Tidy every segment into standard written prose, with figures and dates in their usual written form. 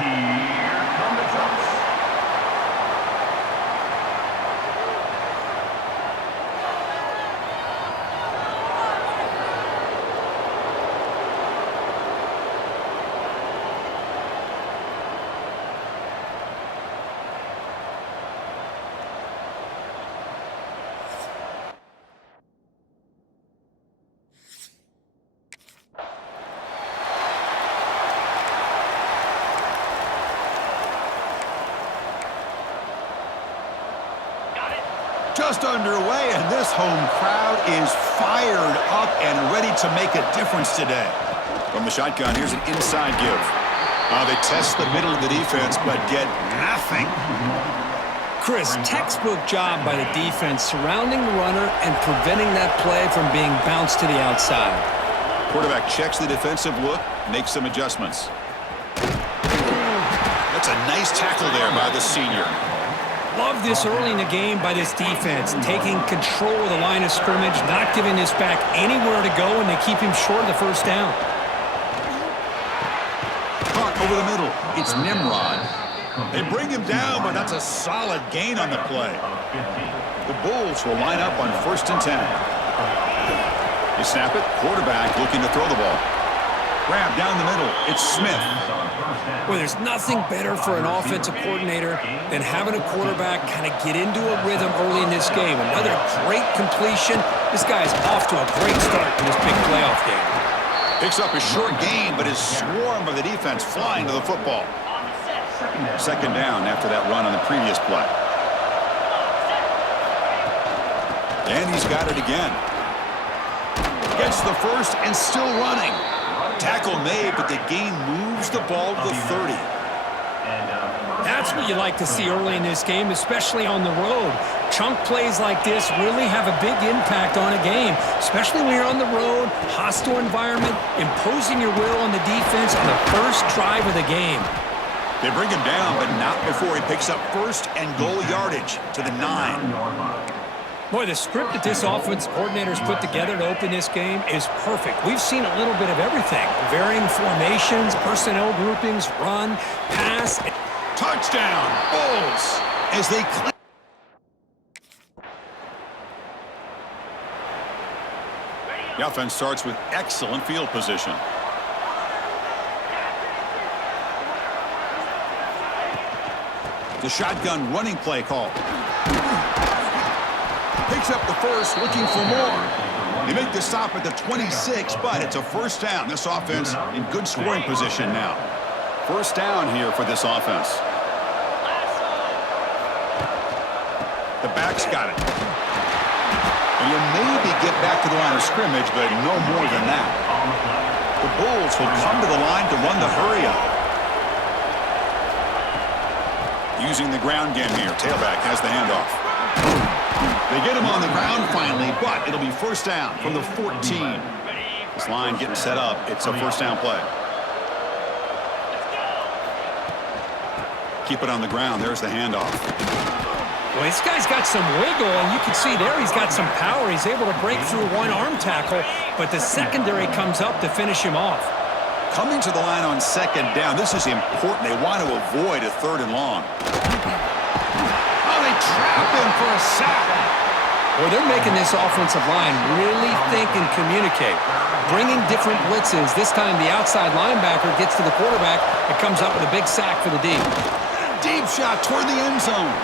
Here come the drums. Just underway, and this home crowd is fired up and ready to make a difference today. From the shotgun, here's an inside give. They test the middle of the defense, but get nothing. Chris, textbook job by the defense surrounding the runner and preventing that play from being bounced to the outside. Quarterback checks the defensive look, makes some adjustments. That's a nice tackle there by the senior. Love this early in the game by this defense, taking control of the line of scrimmage, not giving this back anywhere to go, and they keep him short of the first down. Caught over the middle. It's Nimrod. They bring him down, but that's a solid gain on the play. The Bulls will line up on 1st and 10. They snap it. Quarterback looking to throw the ball. Grab down the middle. It's Smith. Well, there's nothing better for an offensive coordinator than having a quarterback kind of get into a rhythm early in this game. Another great completion. This guy's off to a great start in this big playoff game. Picks up a short gain, but is swarmed by the defense flying to the football. 2nd down after that run on the previous play. And he's got it again. Gets the first and still running. Tackle made, but the gain moves the ball to the 30. That's what you like to see early in this game, especially on the road. Chunk plays like this really have a big impact on a game, especially when you're on the road, hostile environment, imposing your will on the defense on the first drive of the game. They bring him down, but not before he picks up 1st and goal yardage to the 9. Boy, the script that this offense coordinator's put together to open this game is perfect. We've seen a little bit of everything. Varying formations, personnel groupings, run, pass. Touchdown, Bulls, as they claim. The offense starts with excellent field position. The shotgun running play call. Picks up the first, looking for more. They make the stop at the 26, but it's a 1st down. This offense in good scoring position now. 1st down here for this offense. The back's got it. And you'll maybe get back to the line of scrimmage, but no more than that. The Bulls will come to the line to run the hurry-up. Using the ground game here. Tailback has the handoff. They get him on the ground finally, but it'll be 1st down from the 14. This line getting set up. It's a 1st down play. Keep it on the ground. There's the handoff. Well, this guy's got some wiggle, and you can see there he's got some power. He's able to break through one arm tackle, but the secondary comes up to finish him off. Coming to the line on 2nd down. This is important. They want to avoid a 3rd and long. Oh, they trap him for a sack. Well, they're making this offensive line really think and communicate. Bringing different blitzes. This time the outside linebacker gets to the quarterback. It comes up with a big sack for the D. Deep shot toward the end zone.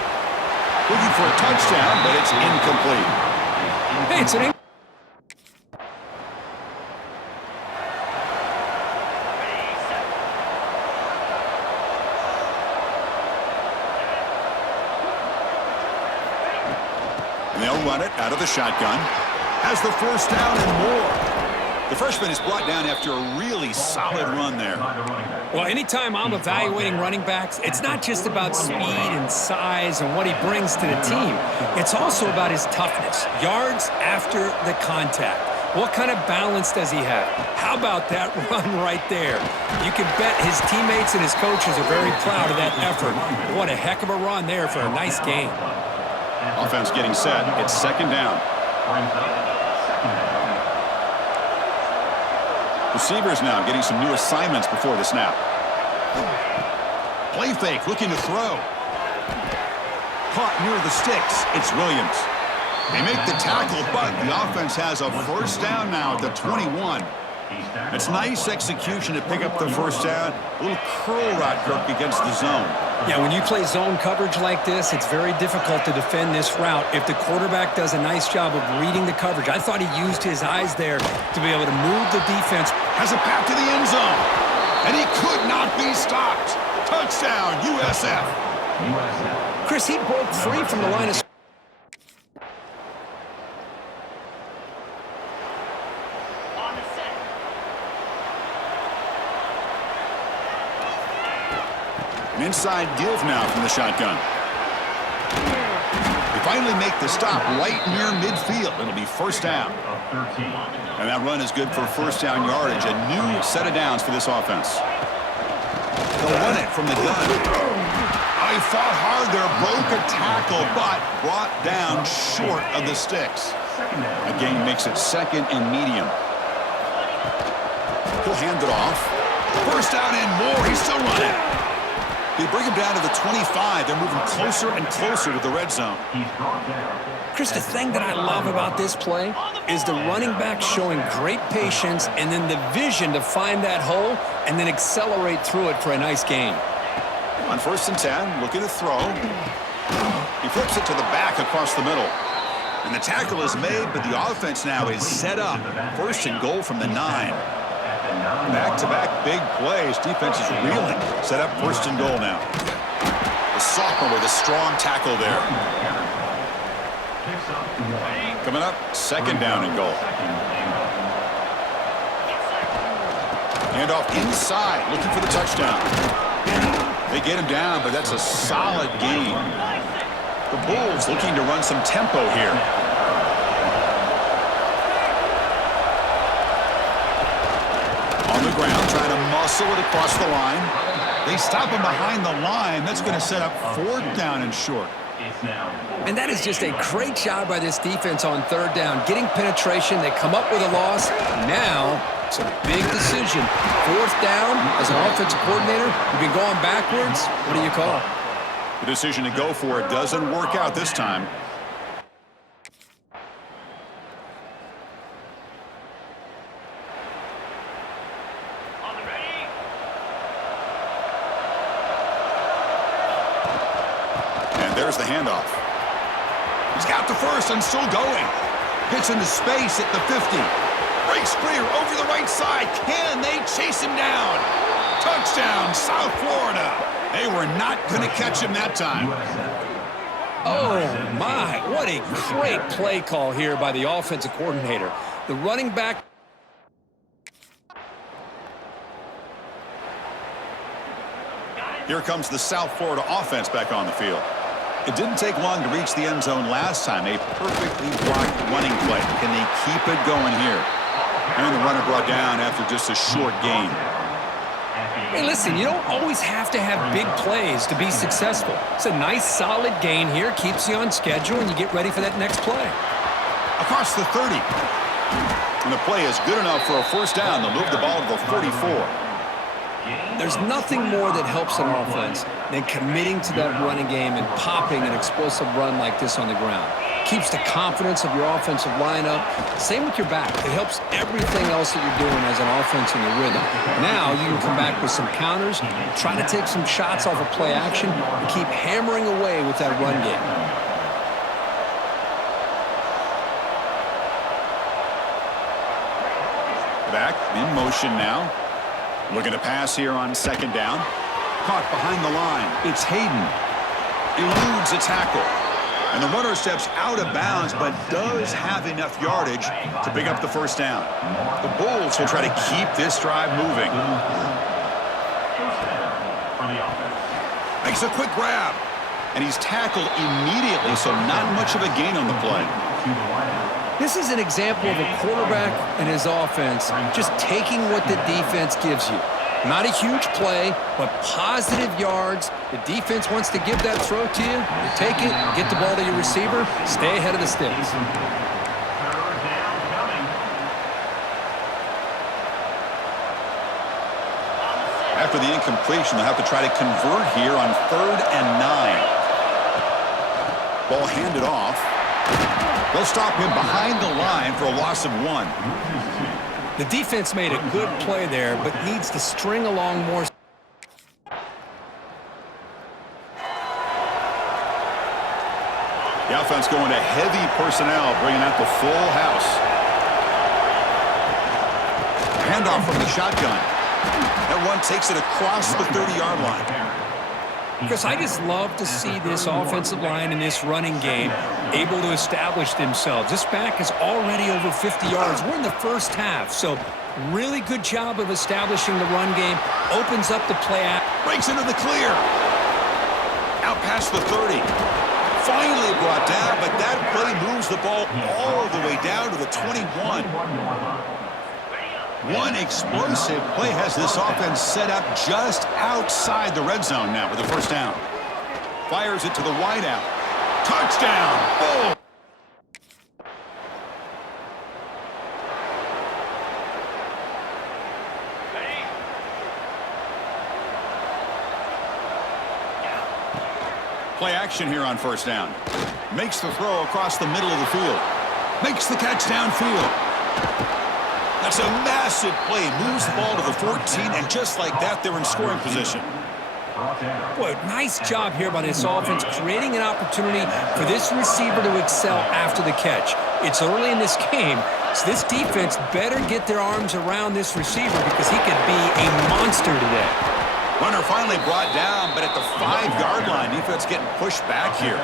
Looking for a touchdown, but it's incomplete. Hey, it's an And they'll run it out of the shotgun. Has the 1st down and more. The freshman is brought down after a really solid run there. Well, anytime I'm evaluating running backs, it's not just about speed and size and what he brings to the team. It's also about his toughness. Yards after the contact. What kind of balance does he have? How about that run right there? You can bet his teammates and his coaches are very proud of that effort. What a heck of a run there for a nice game. Offense getting set. It's 2nd down. Receivers now getting some new assignments before the snap. Play fake, looking to throw. Caught near the sticks. It's Williams. They make the tackle, but the offense has a first down now at the 21. It's nice execution to pick up the first down. A little curl route, Kirk, against the zone. Yeah, when you play zone coverage like this, it's very difficult to defend this route if the quarterback does a nice job of reading the coverage. I thought he used his eyes there to be able to move the defense. Has a path to the end zone, and he could not be stopped. Touchdown, USF. Chris, he broke free from the line of... An inside give now from the shotgun. They finally make the stop right near midfield. It'll be first down. And that run is good for first down yardage. A new set of downs for this offense. They'll run it from the gun. Oh, he fought hard there, broke a tackle, but brought down short of the sticks. Again, makes it second and medium. He'll hand it off. First down and more. He's still running. They bring him down to the 25. They're moving closer and closer to the red zone. Chris, the thing that I love about this play is the running back showing great patience and then the vision to find that hole and then accelerate through it for a nice gain. On first and 10, looking to throw. He flips it to the back across the middle. And the tackle is made, but the offense now is set up. First and goal from the 9. Back-to-back big plays. Defense is reeling. Set up first and goal now. The sophomore with a strong tackle there. Coming up, second down and goal. Handoff inside, looking for the touchdown. They get him down, but that's a solid gain. The Bulls looking to run some tempo here. On the ground, trying to muscle it across the line. They stop him behind the line. That's going to set up fourth down and short. And that is just a great job by this defense on third down. Getting penetration, they come up with a loss. Now, it's a big decision. Fourth down, as an offensive coordinator, you've been going backwards. What do you call? The decision to go for it doesn't work out this time. There's the handoff. He's got the first and still going. Gets into space at the 50. Breaks clear over the right side. Can they chase him down? Touchdown, South Florida. They were not going to catch him that time. Oh, my. What a great play call here by the offensive coordinator. The running back. Here comes the South Florida offense back on the field. It didn't take long to reach the end zone last time. A perfectly blocked running play. Can they keep it going here? And the runner brought down after just a short gain. Hey, listen, you don't always have to have big plays to be successful. It's a nice, solid gain here. Keeps you on schedule, and you get ready for that next play. Across the 30. And the play is good enough for a first down. They'll move the ball to the 44. There's nothing more that helps an offense than committing to that running game and popping an explosive run like this on the ground. Keeps the confidence of your offensive lineup. Same with your back. It helps everything else that you're doing as an offense in your rhythm. Now you can come back with some counters, try to take some shots off of play action, and keep hammering away with that run game. Back in motion now. Looking to pass here on second down. Caught behind the line. It's Hayden. Eludes a tackle. And the runner steps out of bounds, but does have enough yardage to pick up the first down. The Bulls will try to keep this drive moving. Makes a quick grab. And he's tackled immediately, so not much of a gain on the play. This is an example of a quarterback and his offense just taking what the defense gives you. Not a huge play, but positive yards. The defense wants to give that throw to you. You take it, get the ball to your receiver, stay ahead of the sticks. After the incompletion, they'll have to try to convert here on 3rd and 9. Ball handed off. They'll stop him behind the line for a loss of 1. The defense made a good play there, but needs to string along more. The offense going to heavy personnel, bringing out the full house. Handoff from the shotgun. That one takes it across the 30-yard line. Chris, I just love to see this offensive line in this running game able to establish themselves. This back is already over 50 yards. We're in the first half, so really good job of establishing the run game. Opens up the play out. Breaks into the clear. Out past the 30. Finally brought down, but that play moves the ball all the way down to the 21. One explosive play has this offense set up just outside the red zone now with the first down. Fires it to the wideout. Touchdown! Boom! Play action here on first down. Makes the throw across the middle of the field. Makes the catch downfield. That's a massive play. Moves the ball to the 14, and just like that, they're in scoring position. Boy, nice job here by this offense, creating an opportunity for this receiver to excel after the catch. It's early in this game, so this defense better get their arms around this receiver because he could be a monster today. Runner finally brought down, but at the 5-yard line, defense getting pushed back here.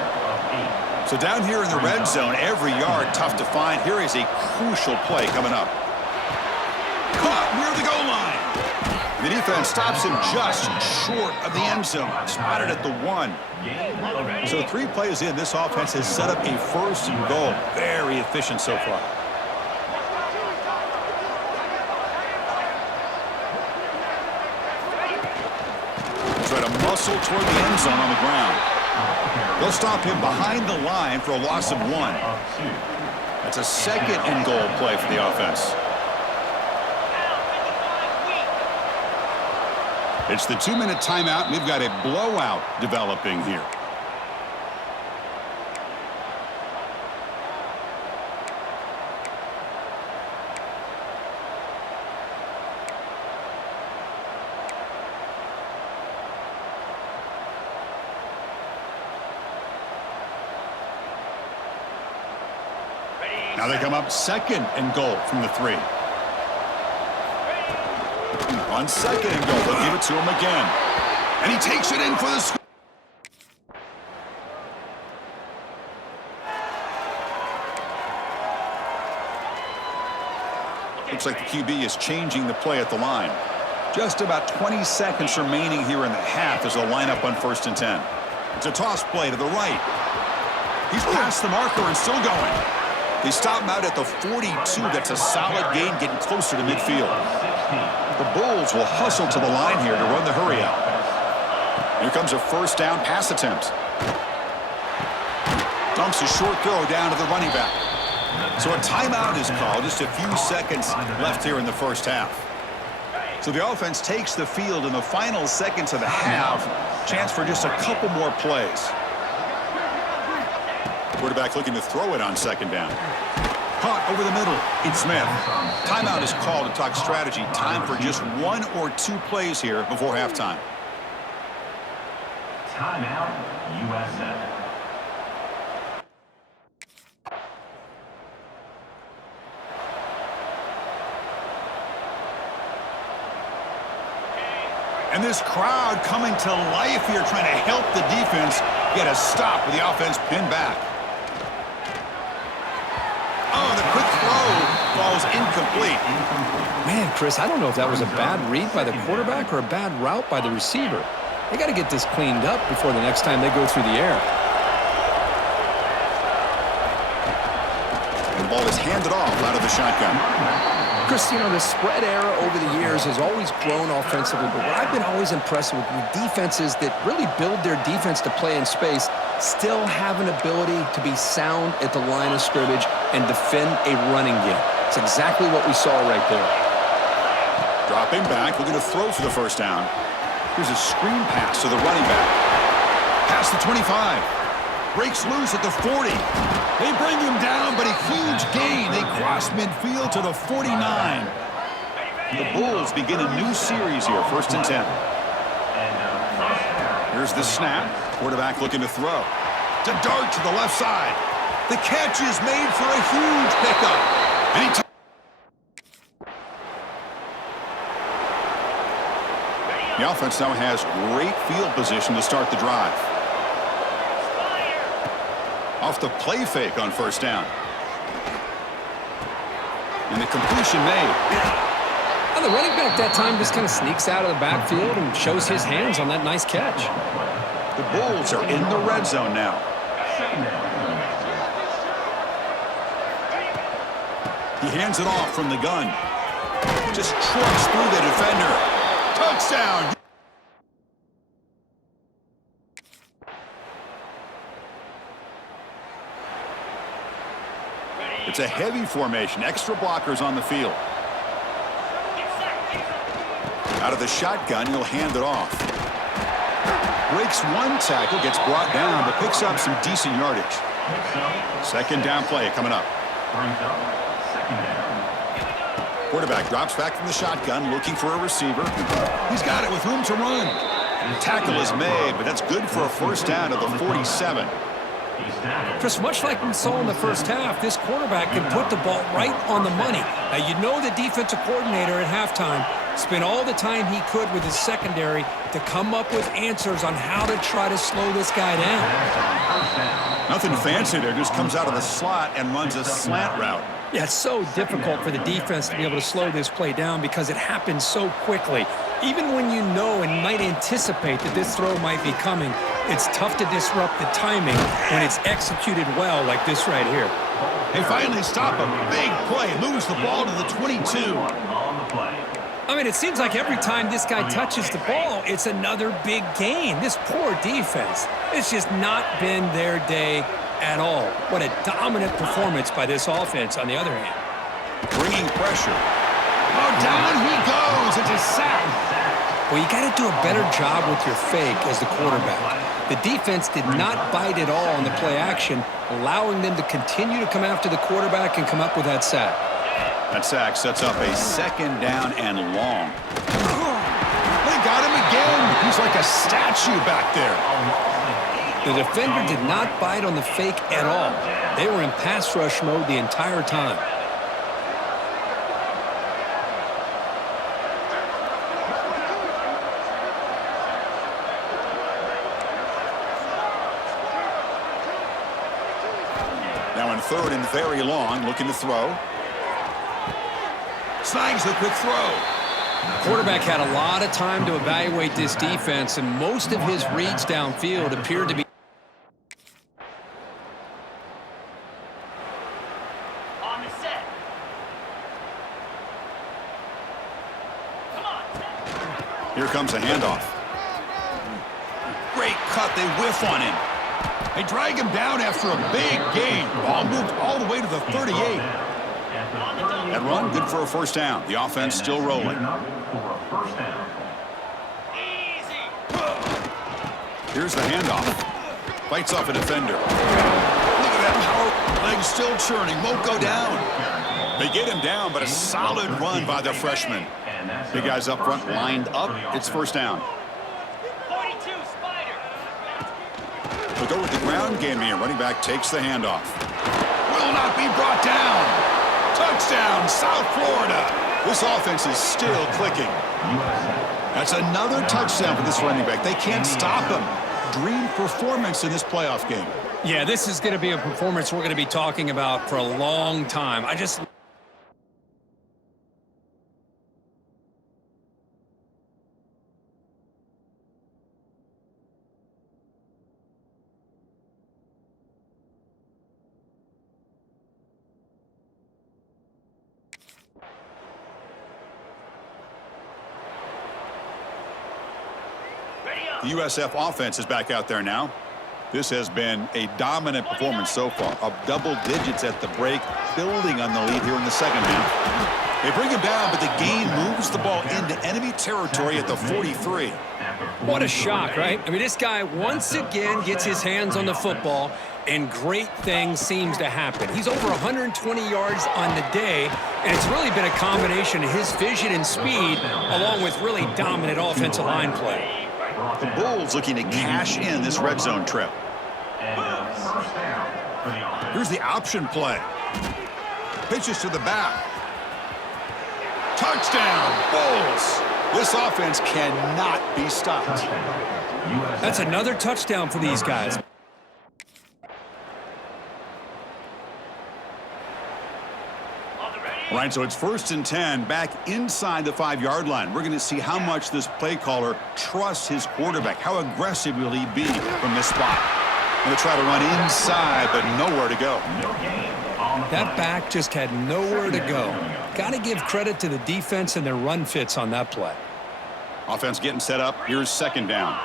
So down here in the red zone, every yard tough to find. Here is a crucial play coming up. Caught near the goal line. The defense stops him just short of the end zone. Spotted at the 1. So 3 plays in, this offense has set up a 1st and goal. Very efficient so far. Try to muscle toward the end zone on the ground. They'll stop him behind the line for a loss of 1. That's a 2nd and goal play for the offense. It's the 2-minute timeout. We've got a blowout developing here. Now they come up 2nd and goal from the 3. On 2nd and goal, they'll give it to him again. And he takes it in for the score. Looks like the QB is changing the play at the line. Just about 20 seconds remaining here in the half as they'll line up on 1st and 10. It's a toss play to the right. He's past the marker and still going. They stop him out at the 42. That's a solid gain, getting closer to midfield. The Bulls will hustle to the line here to run the hurry out. Here comes a 1st down pass attempt. Dumps a short throw down to the running back. So a timeout is called. Just a few seconds left here in the first half. So the offense takes the field in the final seconds of the half. Chance for just a couple more plays. Quarterback looking to throw it on 2nd down. Caught over the middle. It's Smith. Timeout is called to talk strategy. Time for just 1 or 2 plays here before halftime. Timeout, USF. And this crowd coming to life here, trying to help the defense get a stop with the offense pinned back. Oh, the quick throw falls incomplete. Man, Chris, I don't know if that was a bad read by the quarterback or a bad route by the receiver. They got to get this cleaned up before the next time they go through the air. The ball is handed off out of the shotgun. Chris, you know, the spread era over the years has always grown offensively, but what I've been always impressed with defenses that really build their defense to play in space still have an ability to be sound at the line of scrimmage and defend a running game. It's exactly what we saw right there. Dropping back, looking to throw for the first down. Here's a screen pass to the running back. Past the 25. Breaks loose at the 40. They bring him down, but a huge gain. They cross midfield to the 49. The Bulls begin a new series here, 1st and 10. Here's the snap. Quarterback looking to throw. To dart to the left side. The catch is made for a huge pickup. And he the offense now has great field position to start the drive. Off the play fake on 1st down. And the completion made. Well, the running back that time just kind of sneaks out of the backfield and shows his hands on that nice catch. The Bulls are in the red zone now. He hands it off from the gun. Just trucks through the defender. Touchdown! It's a heavy formation. Extra blockers on the field. Out of the shotgun, he'll hand it off. Breaks one tackle, gets brought down, but picks up some decent yardage. 2nd down play coming up. Quarterback drops back from the shotgun, looking for a receiver. He's got it with room to run. Tackle is made, but that's good for a 1st down at the 47. Just much like we saw in the first half, this quarterback can put the ball right on the money. Now, you know the defensive coordinator at halftime spent all the time he could with his secondary to come up with answers on how to try to slow this guy down. Nothing fancy there, just comes out of the slot and runs a slant route. Yeah, it's so difficult for the defense to be able to slow this play down because it happens so quickly. Even when you know and might anticipate that this throw might be coming, it's tough to disrupt the timing when it's executed well like this right here. They finally stop a big play, moves the ball to the 22. I mean, it seems like every time this guy touches the ball, it's another big gain. This poor defense, it's just not been their day at all. What a dominant performance by this offense on the other hand. Bringing pressure. Oh, down he goes. It's a sack. Well, you got to do a better job with your fake as the quarterback. The defense did not bite at all on the play action, allowing them to continue to come after the quarterback and come up with that sack. That sack sets up a 2nd down and long. They got him again. He's like a statue back there. The defender did not bite on the fake at all. They were in pass rush mode the entire time. Now in 3rd and very long, looking to throw. Snags the quick throw. Quarterback had a lot of time to evaluate this defense, and most of his reads downfield appeared to be. On the set. Come on. Here comes a handoff. Great cut. They whiff on him. They drag him down after a big gain. Ball moved all the way to the 38. That run, good for a 1st down. The offense still rolling. Here's the handoff. Fights off a defender. Look at that power. Legs still churning. Won't go down. They get him down, but a solid run by the freshman. Big guys up front lined up. It's 1st down. 42, Spider. They'll go with the ground game here. Running back takes the handoff. Will not be brought down. Touchdown, South Florida. This offense is still clicking. That's another touchdown for this running back. They can't stop him. Dream performance in this playoff game. Yeah, this is going to be a performance we're going to be talking about for a long time. The USF offense is back out there now. This has been a dominant performance so far. Up double digits at the break, building on the lead here in the 2nd half. They bring him down, but the gain moves the ball into enemy territory at the 43. What a shock, right? I mean, this guy once again gets his hands on the football, and great things seems to happen. He's over 120 yards on the day, and it's really been a combination of his vision and speed, along with really dominant offensive line play. The Bulls looking to cash in this red zone trip. Here's the option play. Pitches to the back. Touchdown, Bulls. This offense cannot be stopped. That's another touchdown for these guys. All right, so it's 1st and 10 back inside the 5-yard line. We're going to see how much this play caller trusts his quarterback. How aggressive will he be from this spot? Going to try to run inside, but nowhere to go. That back just had nowhere to go. Got to give credit to the defense and their run fits on that play. Offense getting set up. Here's 2nd down.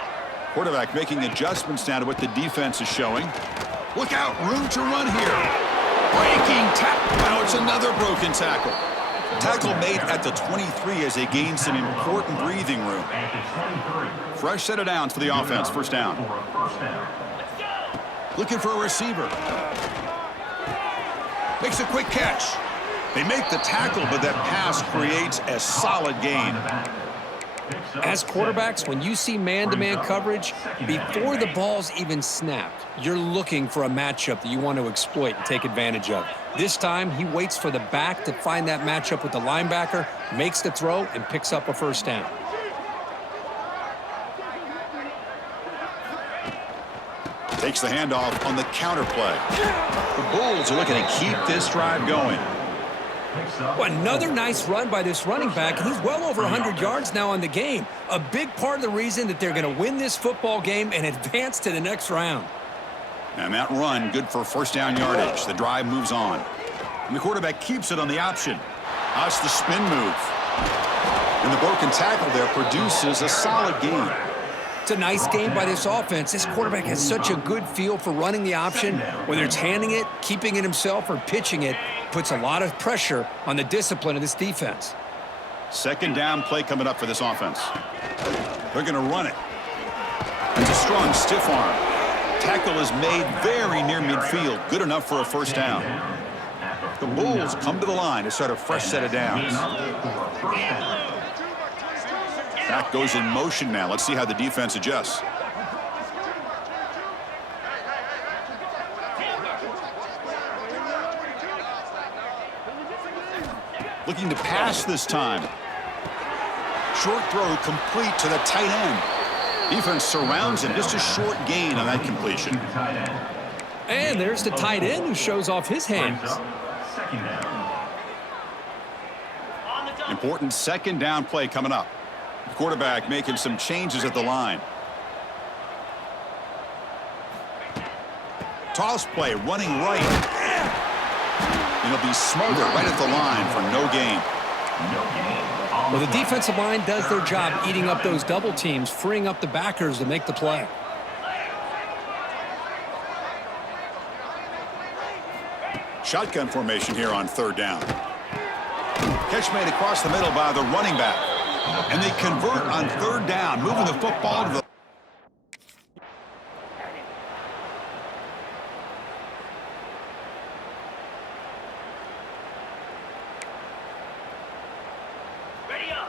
Quarterback making adjustments now to what the defense is showing. Look out, room to run here. Breaking tackle. Now it's another broken tackle. Tackle made at the 23 as they gain some important breathing room. Fresh set of downs for the offense. 1st down. Looking for a receiver. Makes a quick catch. They make the tackle, but that pass creates a solid gain. As quarterbacks, when you see man-to-man coverage, before the ball's even snapped, you're looking for a matchup that you want to exploit and take advantage of. This time, he waits for the back to find that matchup with the linebacker, makes the throw, and picks up a 1st down. Takes the handoff on the counter play. The Bulls are looking to keep this drive going. Well, another nice run by this running back. He's well over 100 yards now on the game. A big part of the reason that they're going to win this football game and advance to the next round. And that run, good for 1st down yardage. The drive moves on. And the quarterback keeps it on the option. That's the spin move. And the broken tackle there produces a solid gain. It's a nice game by this offense. This quarterback has such a good feel for running the option. Whether it's handing it, keeping it himself, or pitching it, puts a lot of pressure on the discipline of this defense. 2nd down play coming up for this offense. They're going to run it. It's a strong stiff arm. Tackle is made very near midfield. Good enough for a 1st down. The Bulls come to the line to start a fresh set of downs. Back goes in motion now. Let's see how the defense adjusts. Looking to pass this time. Short throw complete to the tight end. Defense surrounds him. Just a short gain on that completion. And there's the tight end who shows off his hands. Important 2nd down play coming up. The quarterback making some changes at the line. Toss play running right. And he'll be smothered right at the line for no gain. Well, the defensive line does their job eating up those double teams, freeing up the backers to make the play. Shotgun formation here on 3rd down. Catch made across the middle by the running back. And they convert on 3rd down, moving the football to the...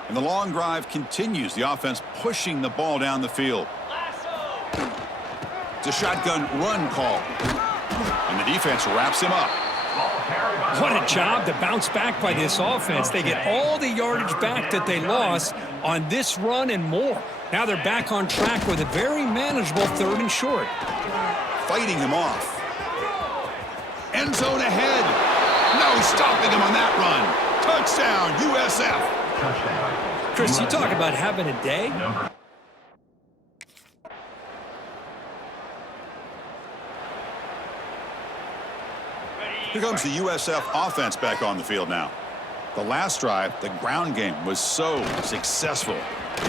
And the long drive continues. The offense pushing the ball down the field. It's a shotgun run call. And the defense wraps him up. What a job to bounce back by this offense. They get all the yardage back that they lost on this run and more. Now they're back on track with a very manageable 3rd and short. Fighting him off. End zone ahead. No stopping him on that run. Touchdown, USF. Chris, you talk about having a day. Here comes the USF offense back on the field now. The last drive, the ground game, was so successful.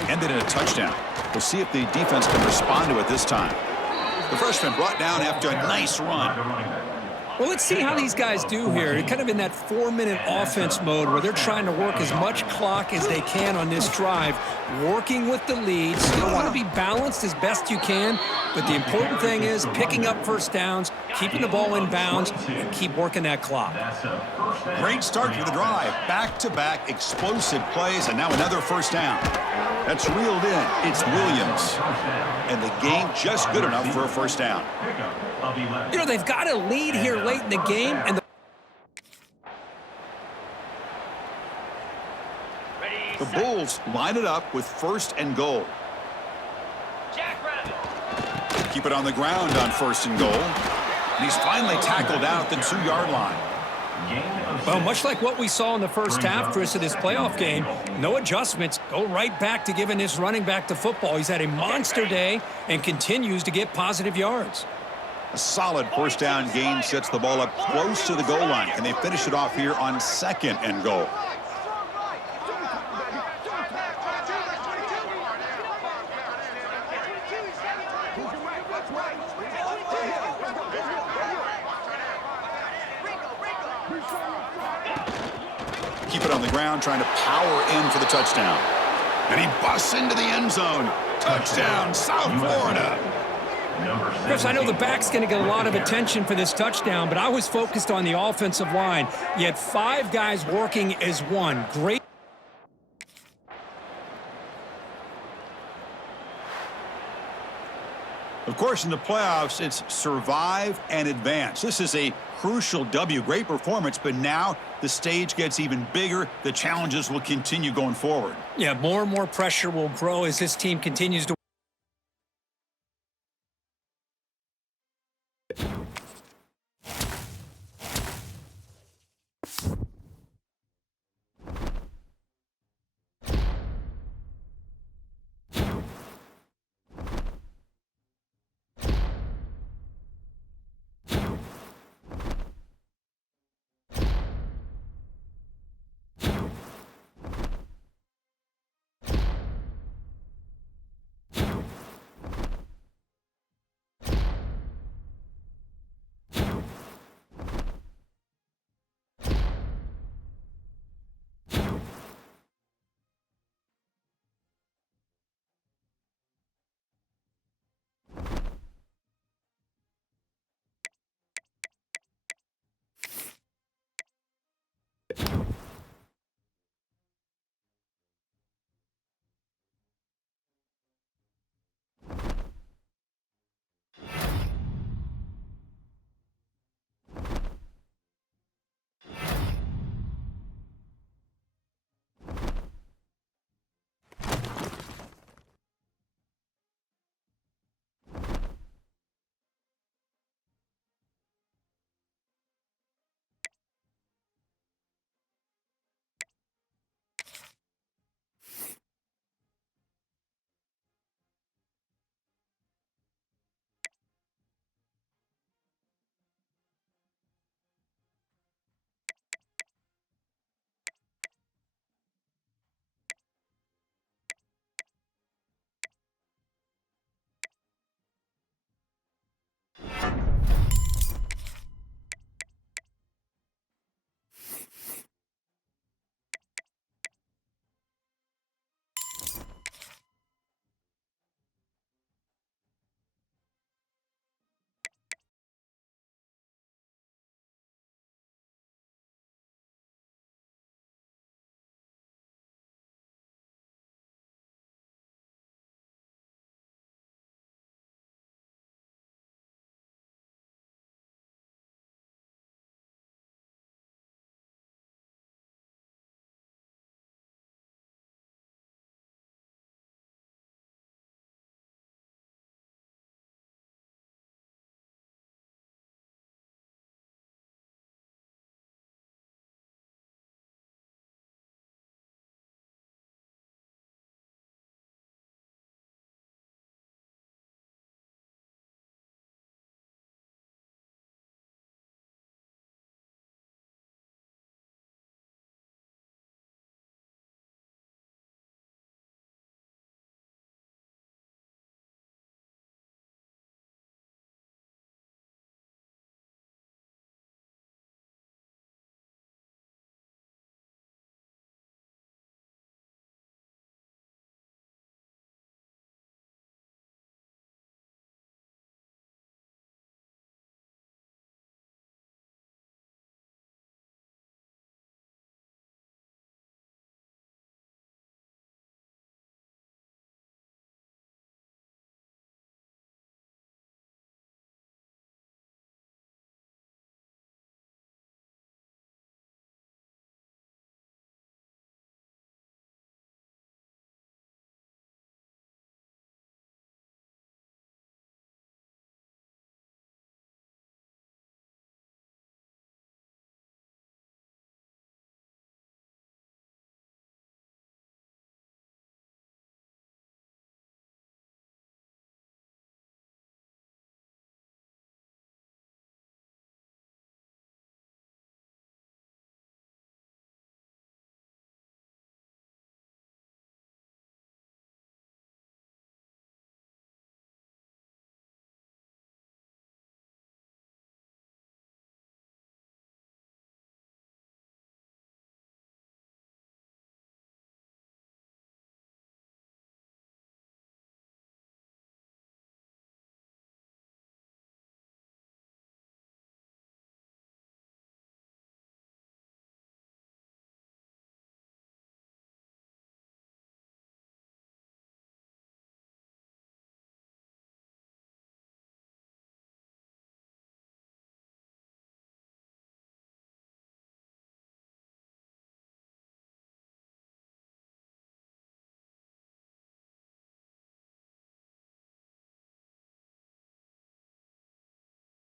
Ended in a touchdown. We'll see if the defense can respond to it this time. The freshman brought down after a nice run. Well, let's see how these guys do here. They're kind of in that 4-minute offense mode where they're trying to work as much clock as they can on this drive, working with the lead. Still want to be balanced as best you can, but the important thing is picking up first downs, keeping the ball in bounds, and keep working that clock. Great start to the drive. Back-to-back explosive plays, and now another first down. That's reeled in. It's Williams. And the game just good enough for a first down. You know, they've got a lead here late in the game, and the Bulls line it up with 1st and goal. Jackrabbit. Keep it on the ground on 1st and goal. And he's finally tackled out at the 2-yard line. well, much like what we saw in the first half, Chris, of this playoff game, no adjustments. Go right back to giving this running back the football. He's had a monster day and continues to get positive yards. A solid first down gain sets the ball up close to the goal line. Can they finish it off here on 2nd and goal? Keep it on the ground, trying to power in for the touchdown. And he busts into the end zone. Touchdown, South Florida. Chris, I know the back's going to get a lot of attention for this touchdown, but I was focused on the offensive line. You had 5 guys working as one. Great. Of course, in the playoffs, it's survive and advance. This is a crucial W. Great performance, but now the stage gets even bigger. The challenges will continue going forward. Yeah, more and more pressure will grow as this team continues to.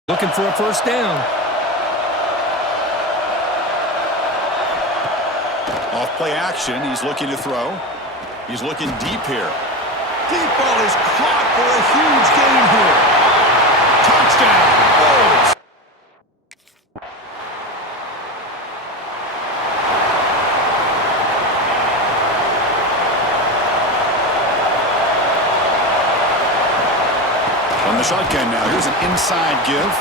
Looking for a first down. Off play action, he's looking to throw. He's looking deep here. Deep ball is caught for a huge gain here. Touchdown. Bulls. On the shotgun now, here's an inside give.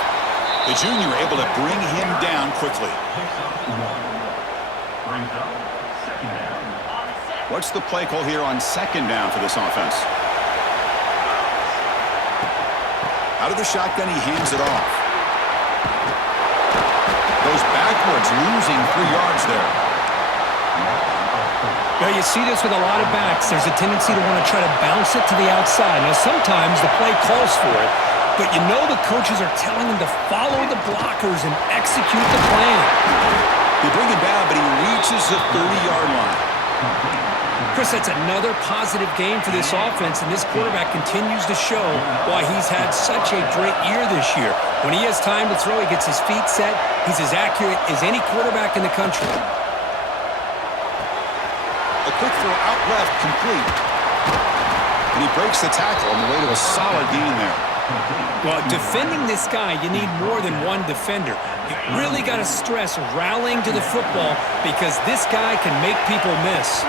The junior able to bring him down quickly. Brings up second down. What's the play call here on second down for this offense? Out of the shotgun, he hands it off. Goes backwards, losing 3 yards there. Now, you see this with a lot of backs. There's a tendency to want to try to bounce it to the outside. Now, sometimes the play calls for it, but you know the coaches are telling them to follow the blockers and execute the plan. They bring him down, but he reaches the 30-yard line. Chris, that's another positive game for this offense, and this quarterback continues to show why he's had such a great year this year. When he has time to throw, he gets his feet set. He's as accurate as any quarterback in the country. A quick throw out left, complete. And he breaks the tackle on the way to a solid gain there. Well, defending this guy, you need more than one defender. You really got to stress rallying to the football because this guy can make people miss.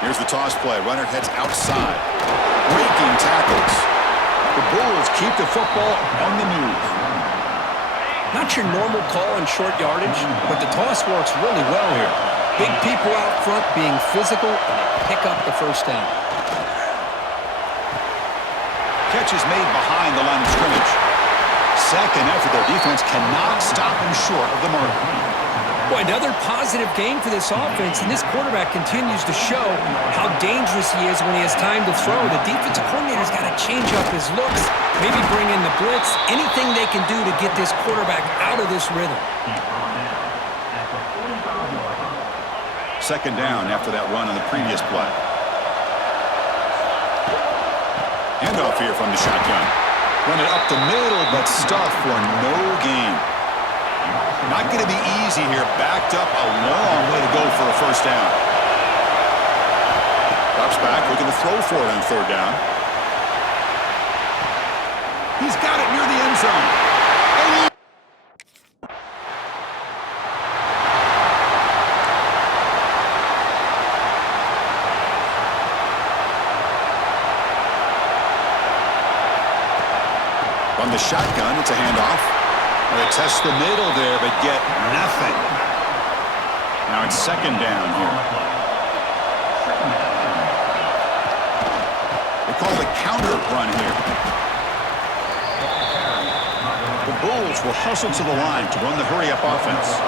Here's the toss play. Runner heads outside. Breaking tackles. The Bulls keep the football on the move. Not your normal call on short yardage, but the toss works really well here. Big people out front being physical and pick up the first down. Catch is made behind the line of scrimmage. Second effort, their defense cannot stop him short of the mark. Boy, another positive game for this offense, and this quarterback continues to show how dangerous he is when he has time to throw. The defensive coordinator's got to change up his looks, maybe bring in the blitz, anything they can do to get this quarterback out of this rhythm. Second down after that run on the previous play. Handoff here from the shotgun. Run it up the middle, but stuffed for no gain. Not going to be easy here. Backed up a long way to go for a first down. Drops back, looking to throw for it on third down. He's got it near the end zone. From the shotgun, it's a handoff. They test the middle there, but get nothing. Now it's second down here. They call the counter run here. The Bulls will hustle to the line to run the hurry-up offense.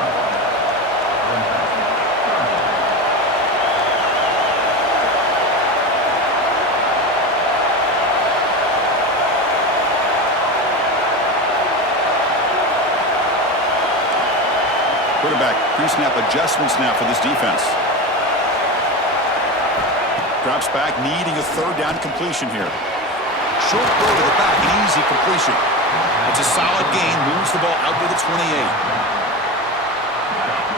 Quarterback pre-snap adjustments now for this defense. Drops back, needing a third down completion here. Short throw to the back, an easy completion. It's a solid gain, moves the ball out to the 28.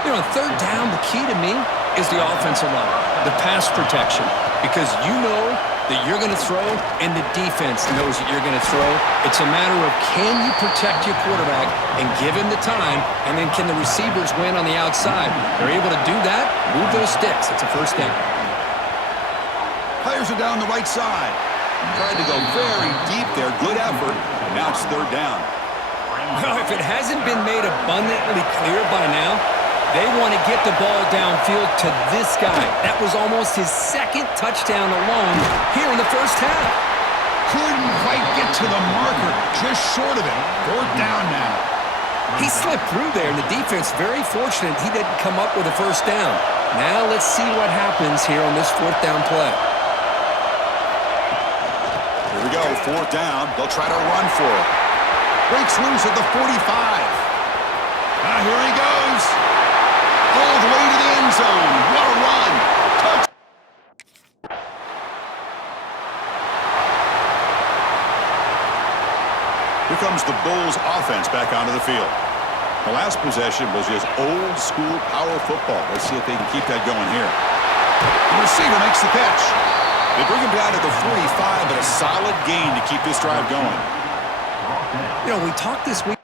You know, on third down, the key to me is the offensive line, the pass protection, because you know that you're going to throw and the defense knows that you're going to throw. It's a matter of can you protect your quarterback and give him the time, and then can the receivers win on the outside? They're able to do that, move those sticks. It's a first down. Players are down the right side. Tried to go very deep there. Good effort. Now it's third down. Well, if it hasn't been made abundantly clear by now, they want to get the ball downfield to this guy. That was almost his second touchdown alone here in the first half. Couldn't quite get to the marker. Just short of it. Fourth down now. He slipped through there, and the defense very fortunate he didn't come up with a first down. Now let's see what happens here on this fourth down play. Here we go. Fourth down. They'll try to run for it. Breaks loose at the 45. Here he goes. All the way to the end zone. What a run. Touch. Here comes the Bulls offense back onto the field. The last possession was just old school power football. Let's see if they can keep that going here. The receiver makes the catch. They bring him down to the 45, but a solid gain to keep this drive going. You know, we talked this week.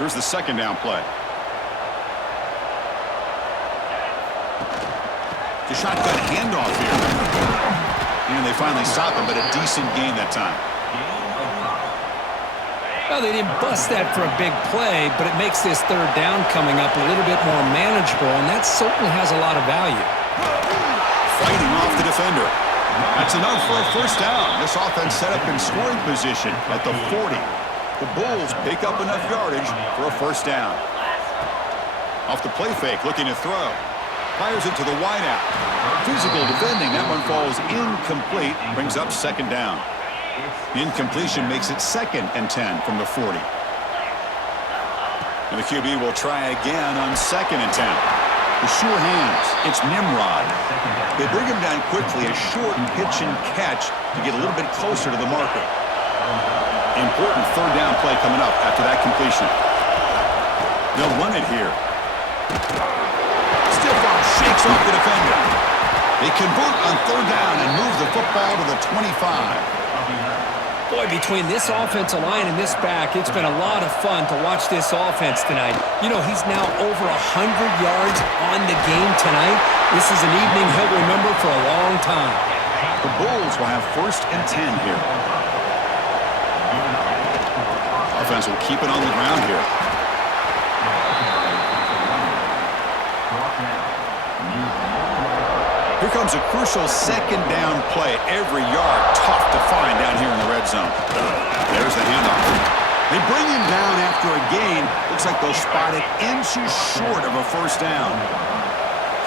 Here's the second down play. The shotgun handoff here. And they finally stop him, but a decent gain that time. Well, they didn't bust that for a big play, but it makes this third down coming up a little bit more manageable, and that certainly has a lot of value. Fighting off the defender. That's enough for a first down. This offense set up in scoring position at the 40. The Bulls pick up enough yardage for a first down. Off the play fake, looking to throw. Fires it to the wideout. Physical defending. That one falls incomplete. Brings up second down. Incompletion makes it 2nd and 10 from the 40. And the QB will try again on 2nd and 10. The sure hands. It's Nimrod. They bring him down quickly. A short pitch and catch to get a little bit closer to the marker. Important third down play coming up after that completion. They'll run it here. Stiff arm shakes off the defender. They convert on third down and move the football to the 25. Boy, between this offensive line and this back, it's been a lot of fun to watch this offense tonight. You know, he's now over 100 yards on the game tonight. This is an evening he'll remember for a long time. The Bulls will have 1st and 10 here. Offense will keep it on the ground here. Here comes a crucial second down play. Every yard tough to find down here in the red zone. There's the handoff. They bring him down after a gain. Looks like they'll spot it inches short of a first down.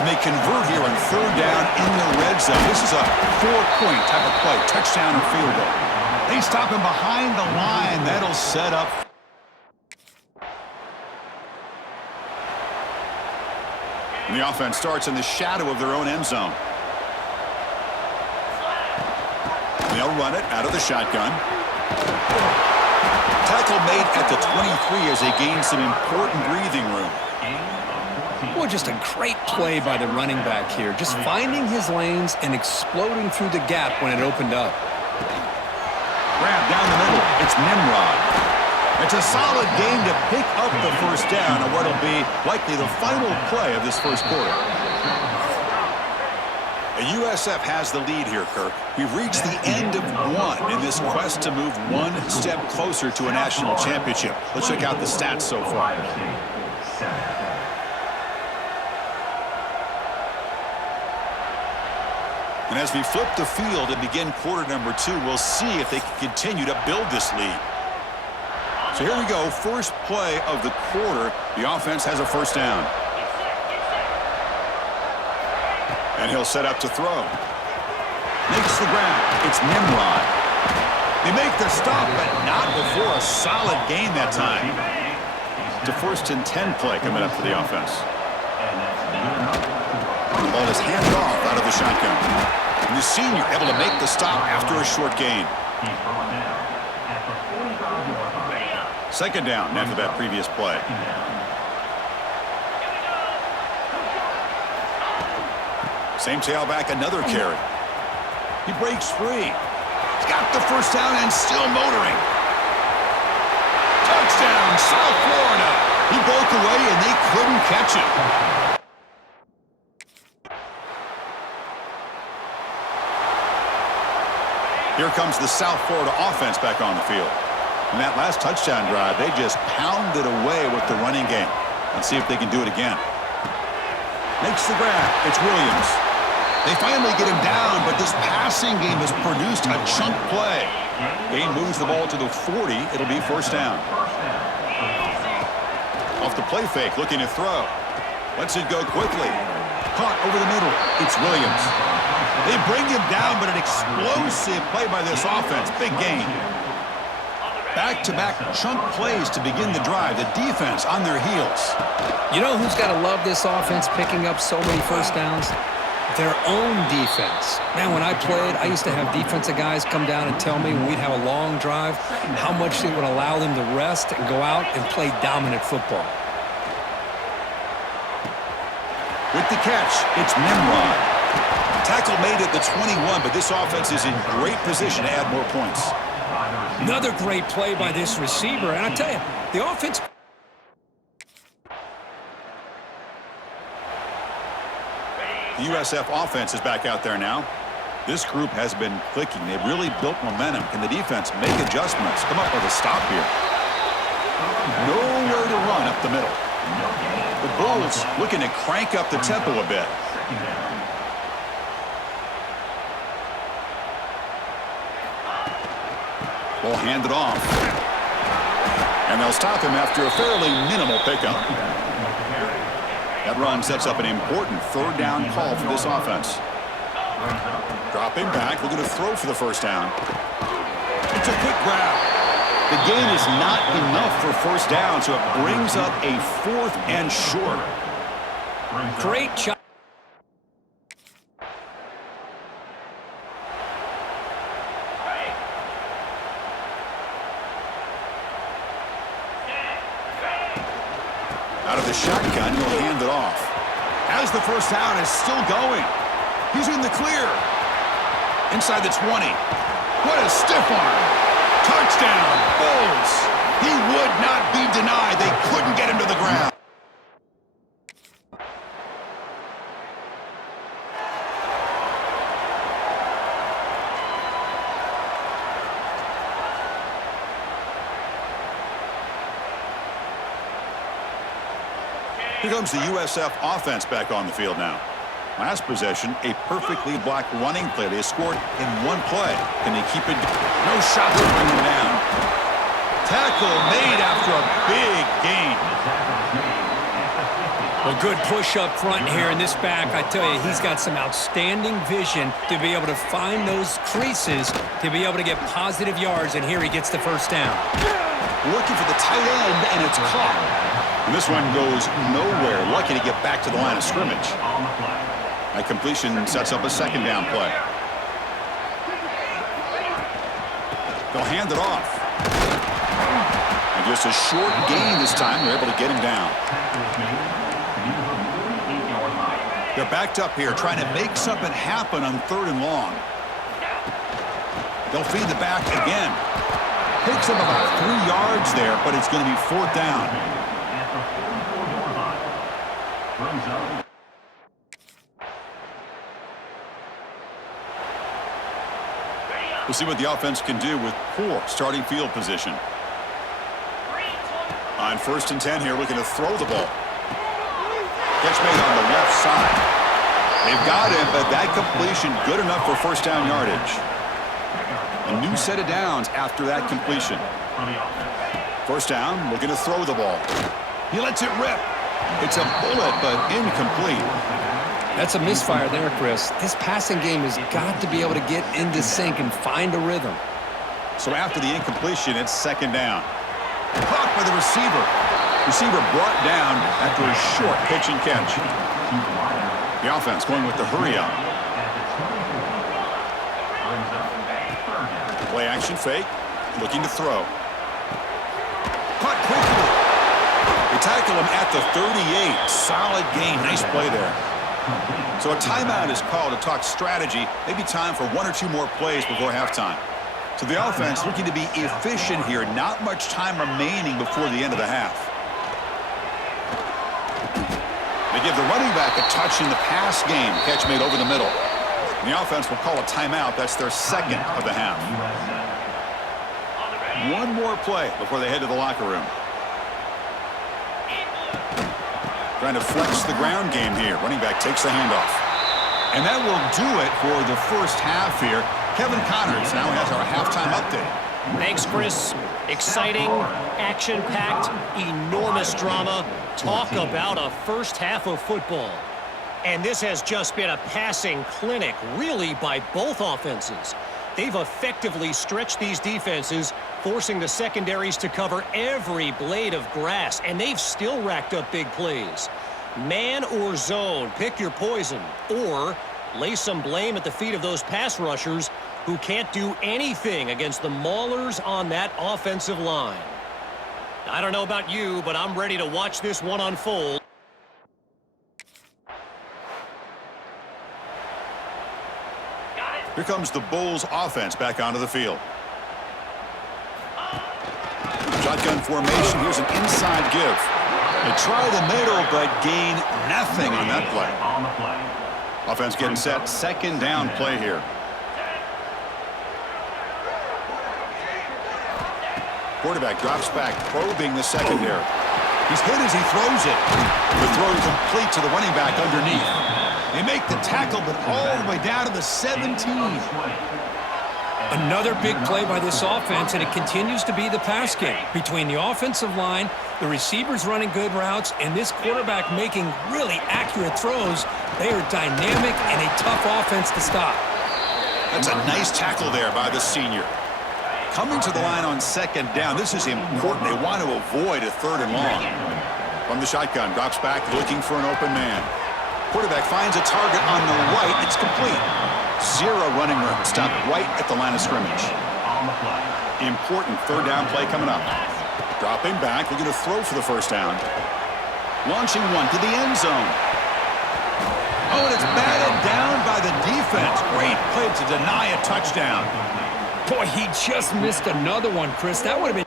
And they convert here on third down in the red zone. This is a 4-point type of play. Touchdown or field goal. They stop him behind the line. That'll set up. And the offense starts in the shadow of their own end zone. They'll run it out of the shotgun. Tackle made at the 23 as they gain some important breathing room. Boy, just a great play by the running back here. Just finding his lanes and exploding through the gap when it opened up. Grab down the middle. It's Nimrod. It's a solid game to pick up the first down on what will be likely the final play of this first quarter. USF has the lead here, Kirk. We've reached the end of one in this quest to move one step closer to a national championship. Let's check out the stats so far. And as we flip the field and begin quarter number 2, we'll see if they can continue to build this lead. So here we go, first play of the quarter. The offense has a first down. And he'll set up to throw. Makes the grab. It's Nimrod. They make the stop, but not before a solid gain that time. It's a 1st and 10 play coming up for the offense. The ball is handed off out of the shotgun. And the senior able to make the stop after a short gain. Second down after that previous play. Same tailback, another carry. He breaks free. He's got the first down and still motoring. Touchdown, South Florida. He broke away and they couldn't catch him. Here comes the South Florida offense back on the field. In that last touchdown drive, they just pounded away with the running game. Let's see if they can do it again. Makes the grab. It's Williams. They finally get him down, but this passing game has produced a chunk play. Gain moves the ball to the 40. It'll be first down. Off the play fake, looking to throw. Lets it go quickly. Caught over the middle. It's Williams. They bring him down, but an explosive play by this offense. Big gain. Back-to-back chunk plays to begin the drive. The defense on their heels. You know who's got to love this offense picking up so many first downs? their own defense. Man, when I played, I used to have defensive guys come down and tell me when we'd have a long drive how much it would allow them to rest and go out and play dominant football. With the catch, it's Nimrod. Tackle made at the 21, but this offense is in great position to add more points. Another great play by this receiver, and I tell you, the offense... The USF offense is back out there now. This group has been clicking. They've really built momentum. Can the defense make adjustments? Come up with a stop here. Nowhere to run up the middle. The Bulls looking to crank up the tempo a bit. Ball handed off. And they'll stop him after a fairly minimal pickup. That run sets up an important third down call for this offense. Dropping back, looking to throw for the first down. It's a quick grab. The gain is not enough for first down, so it brings up a 4th and short. Great job. Out of the shotgun, he'll hand it off. As the first down is still going. He's in the clear. Inside the 20. What a stiff arm. Touchdown, Bulls. He would not be denied. They couldn't get him to the ground. Here comes the USF offense back on the field now. Last possession, a perfectly blocked running play. They scored in one play. Can they keep it? No shot to bring him down. Tackle made after a big gain. A good push up front here in this back. I tell you, he's got some outstanding vision to be able to find those creases, to be able to get positive yards, and here he gets the first down. Looking for the tight end, and it's caught. And this one goes nowhere. Lucky to get back to the line of scrimmage. That completion sets up a second down play. They'll hand it off. And just a short gain this time. They're able to get him down. They're backed up here, trying to make something happen on 3rd and long. They'll feed the back again. Takes him about 3 yards there, but it's going to be 4th down. We'll see what the offense can do with poor starting field position. On 1st and 10 here, looking to throw the ball. Catch made on the left side. They've got him, but that completion good enough for first down yardage. A new set of downs after that completion. First down, looking to throw the ball. He lets it rip. It's a bullet, but incomplete. That's a misfire there, Chris. This passing game has got to be able to get into sync and find a rhythm. So after the incompletion, it's 2nd down. Caught by the receiver. Receiver brought down after a short pitch and catch. The offense going with the hurry up. Play action fake. Looking to throw. Caught quickly. They tackle him at the 38. Solid gain. Nice play there. So a timeout is called to talk strategy. Maybe time for 1 or 2 more plays before halftime. So the offense looking to be efficient here. Not much time remaining before the end of the half. They give the running back a touch in the pass game. Catch made over the middle. And the offense will call a timeout. That's their 2nd of the half. 1 more play before they head to the locker room. Trying to flex the ground game here. Running back takes the handoff. And that will do it for the first half here. Kevin Connors now has our halftime update. Thanks, Chris. Exciting, action-packed, enormous drama. Talk about a first half of football. And this has just been a passing clinic, really, by both offenses. They've effectively stretched these defenses, forcing the secondaries to cover every blade of grass, and they've still racked up big plays. Man or zone, pick your poison. Or lay some blame at the feet of those pass rushers who can't do anything against the maulers on that offensive line. I don't know about you, but I'm ready to watch this one unfold. Here comes the Bulls offense back onto the field. Shotgun formation. Here's an inside give. They try the middle, but gain nothing on that play. On the play. Offense getting set. Second down play here. Quarterback drops back, probing the secondary. He's hit as he throws it. The throw complete to the running back underneath. They make the tackle, but all the way down to the 17. Another big play by this offense, and it continues to be the pass game. Between the offensive line, the receivers running good routes, and this quarterback making really accurate throws, they are dynamic and a tough offense to stop. That's a nice tackle there by the senior. Coming to the line on second down, this is important. They want to avoid a third and long. From the shotgun, drops back, looking for an open man. Quarterback finds a target on the right. It's complete. Zero running room. Stopped right at the line of scrimmage. On the play. Important third down play coming up. Dropping back, looking to throw for the first down. Launching one to the end zone. Oh, and it's batted down by the defense. Great play to deny a touchdown. Boy, he just missed another one, Chris. That would have been...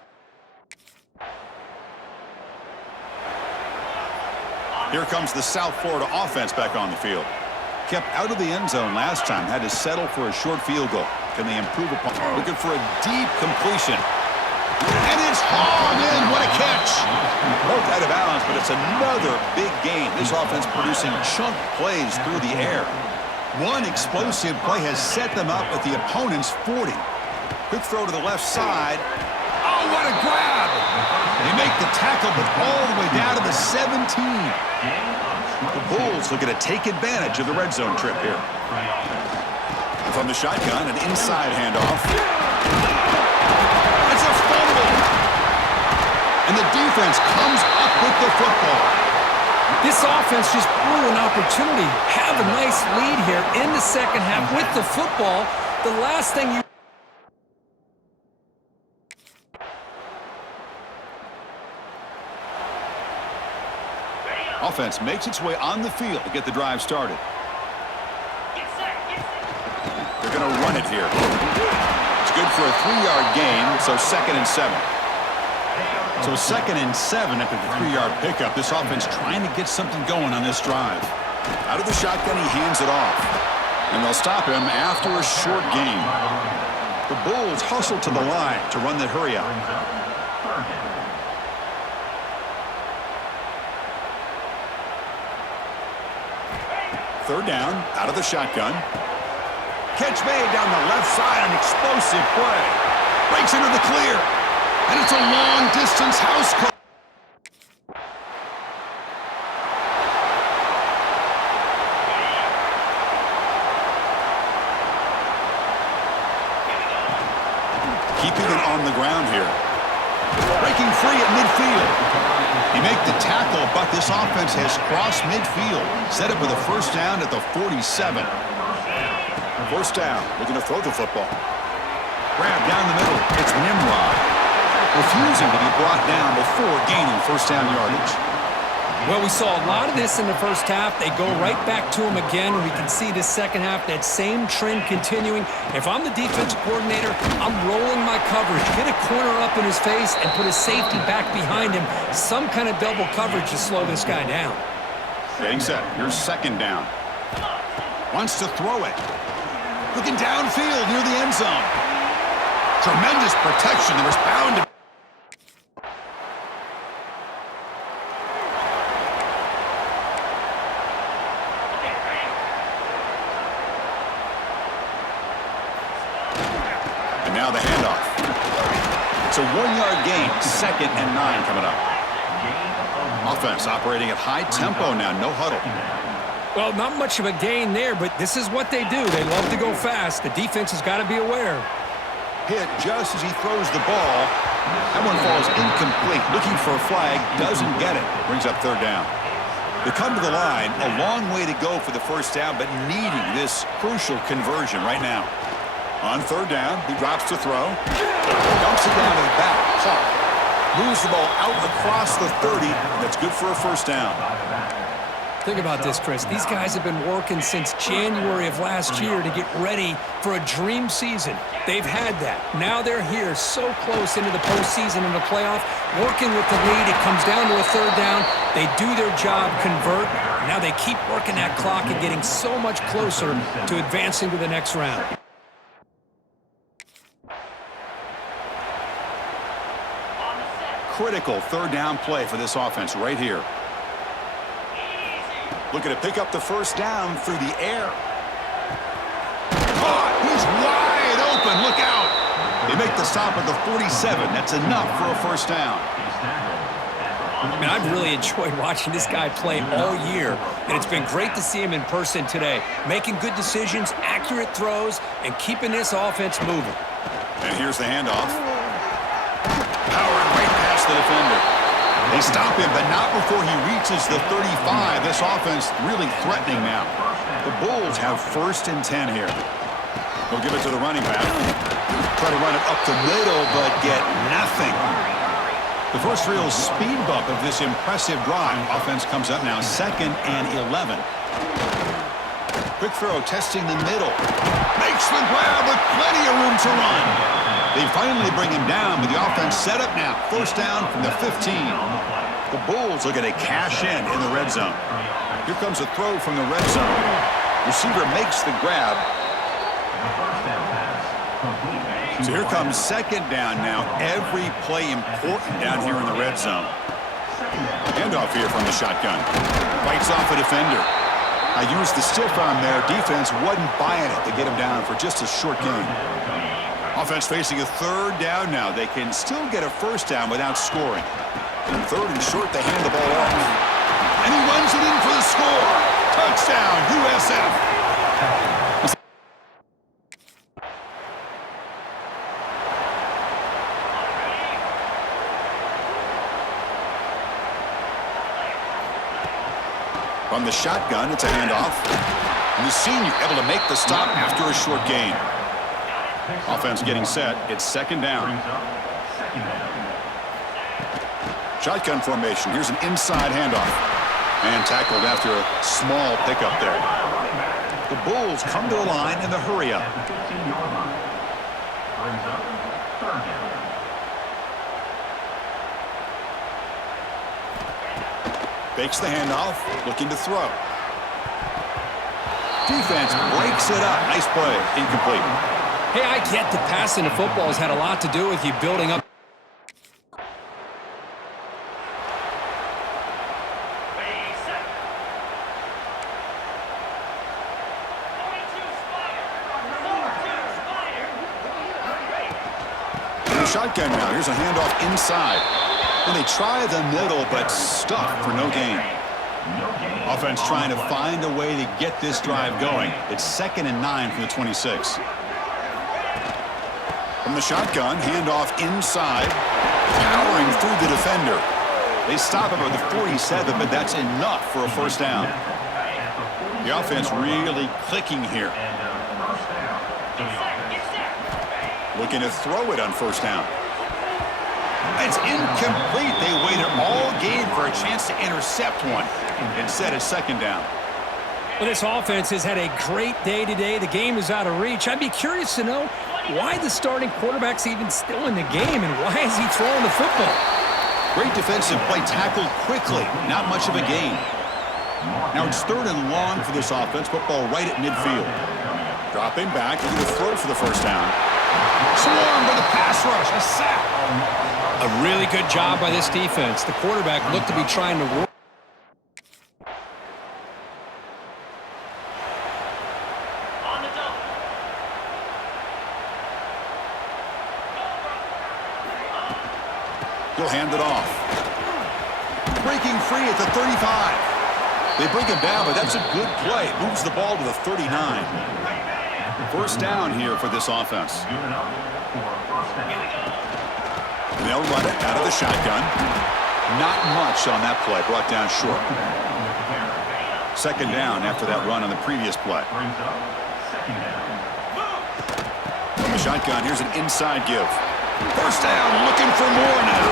Here comes the South Florida offense back on the field. Kept out of the end zone last time. Had to settle for a short field goal. Can they improve upon? Looking for a deep completion. And it's hauled in. What a catch. Both out of bounds, but it's another big game. This offense producing chunk plays through the air. One explosive play has set them up at the opponent's 40. Quick throw to the left side. Oh, what a grab! They make the tackle, but all the way down to the 17. The Bulls looking to take advantage of the red zone trip here. From the shotgun, an inside handoff. It's a fumble! And the defense comes up with the football. This offense just blew an opportunity. Have a nice lead here in the second half with the football. The last thing you... Offense makes its way on the field to get the drive started. They're going to run it here. It's good for a 3-yard gain, so 2nd and 7. So 2nd and 7 after the 3-yard pickup. This offense trying to get something going on this drive. Out of the shotgun, he hands it off. And they'll stop him after a short gain. The Bulls hustle to the line to run the hurry out. Third down, out of the shotgun. Catch made down the left side, an explosive play. Breaks into the clear. And it's a long-distance house call. Keeping it on the ground here. Breaking free at midfield. He make the tackle, but this offense has crossed midfield. Set up with a first down at the 47. First down, looking to throw the football. Grab down the middle. It's Nimrod. Refusing to be brought down before gaining first down yardage. Well, we saw a lot of this in the first half. They go right back to him again. We can see the second half, that same trend continuing. If I'm the defensive coordinator, I'm rolling my coverage. Get a corner up in his face and put a safety back behind him. Some kind of double coverage to slow this guy down. Getting set. Here's second down. Wants to throw it. Looking downfield near the end zone. Tremendous protection. There was bound to... And now the handoff. It's a 1-yard gain. 2nd and 9 coming up. Offense operating at high tempo now. No huddle. Well, not much of a gain there, but this is what they do. They love to go fast. The defense has got to be aware. Hit just as he throws the ball. That one falls incomplete. Looking for a flag. Doesn't get it. Brings up third down. They come to the line, a long way to go for the first down, but needing this crucial conversion right now. On third down, he drops to throw. Dumps it down to the back. Hard. Moves the ball out across the 30. That's good for a first down. Think about this, Chris. These guys have been working since January of last year to get ready for a dream season. They've had that. Now they're here so close into the postseason and the playoff, working with the lead. It comes down to a third down. They do their job, convert. Now they keep working that clock and getting so much closer to advancing to the next round. Critical third down play for this offense right here. Looking to pick up the first down through the air. Caught! He's wide open. Look out! They make the stop at the 47. That's enough for a first down. I mean, I've really enjoyed watching this guy play all year, and it's been great to see him in person today, making good decisions, accurate throws, and keeping this offense moving. And here's the handoff. Powering right past the defender. They stop him, but not before he reaches the 35. This offense really threatening now. The Bulls have first and 10 here. They'll give it to the running back. Try to run it up the middle, but get nothing. The first real speed bump of this impressive drive. Offense comes up now, 2nd and 11. Quick throw, testing the middle. Makes the grab with plenty of room to run. They finally bring him down, but the offense set up now. First down from the 15. The Bulls are going to cash in the red zone. Here comes a throw from the red zone. Receiver makes the grab. So here comes second down now. Every play important down here in the red zone. Handoff here from the shotgun. Fights off a defender. I used the stiff arm there. Defense wasn't buying it to get him down for just a short gain. Offense facing a third down now. They can still get a first down without scoring. And third and short, they hand the ball off. And he runs it in for the score. Touchdown, USF. From the shotgun, it's a handoff. And the senior able to make the stop after a short gain. Offense getting set. It's second down. Shotgun formation. Here's an inside handoff. And tackled after a small pickup there. The Bulls come to the line in the hurry up. Fakes the handoff. Looking to throw. Defense breaks it up. Nice play. Incomplete. Hey, I get that passing the football has had a lot to do with you building up. Shotgun now. Here's a handoff inside. And they try the middle, but stuck for no gain. Offense trying to find a way to get this drive going. It's 2nd and 9 from the 26. From the shotgun, handoff inside. Powering through the defender. They stop him at the 47, but that's enough for a first down. The offense really clicking here. Looking to throw it on first down. It's incomplete. They waited all game for a chance to intercept one. Instead, it's second down. Well, this offense has had a great day today. The game is out of reach. I'd be curious to know why the starting quarterback's even still in the game and why is he throwing the football? Great defensive play, tackled quickly. Not much of a gain. Now it's 3rd and long for this offense. Football right at midfield. Dropping back, looking to throw for the first down. Swarmed by the pass rush, a sack. A really good job by this defense. The quarterback looked to be trying to work. On the double. He'll hand it off. Breaking free at the 35. They bring him down, but that's a good play. Moves the ball to the 39. First down here for this offense. They'll run it out of the shotgun. Not much on that play, brought down short. Second down after that run on the previous play. Brings up second down. From the shotgun, here's an inside give. First down, looking for more now.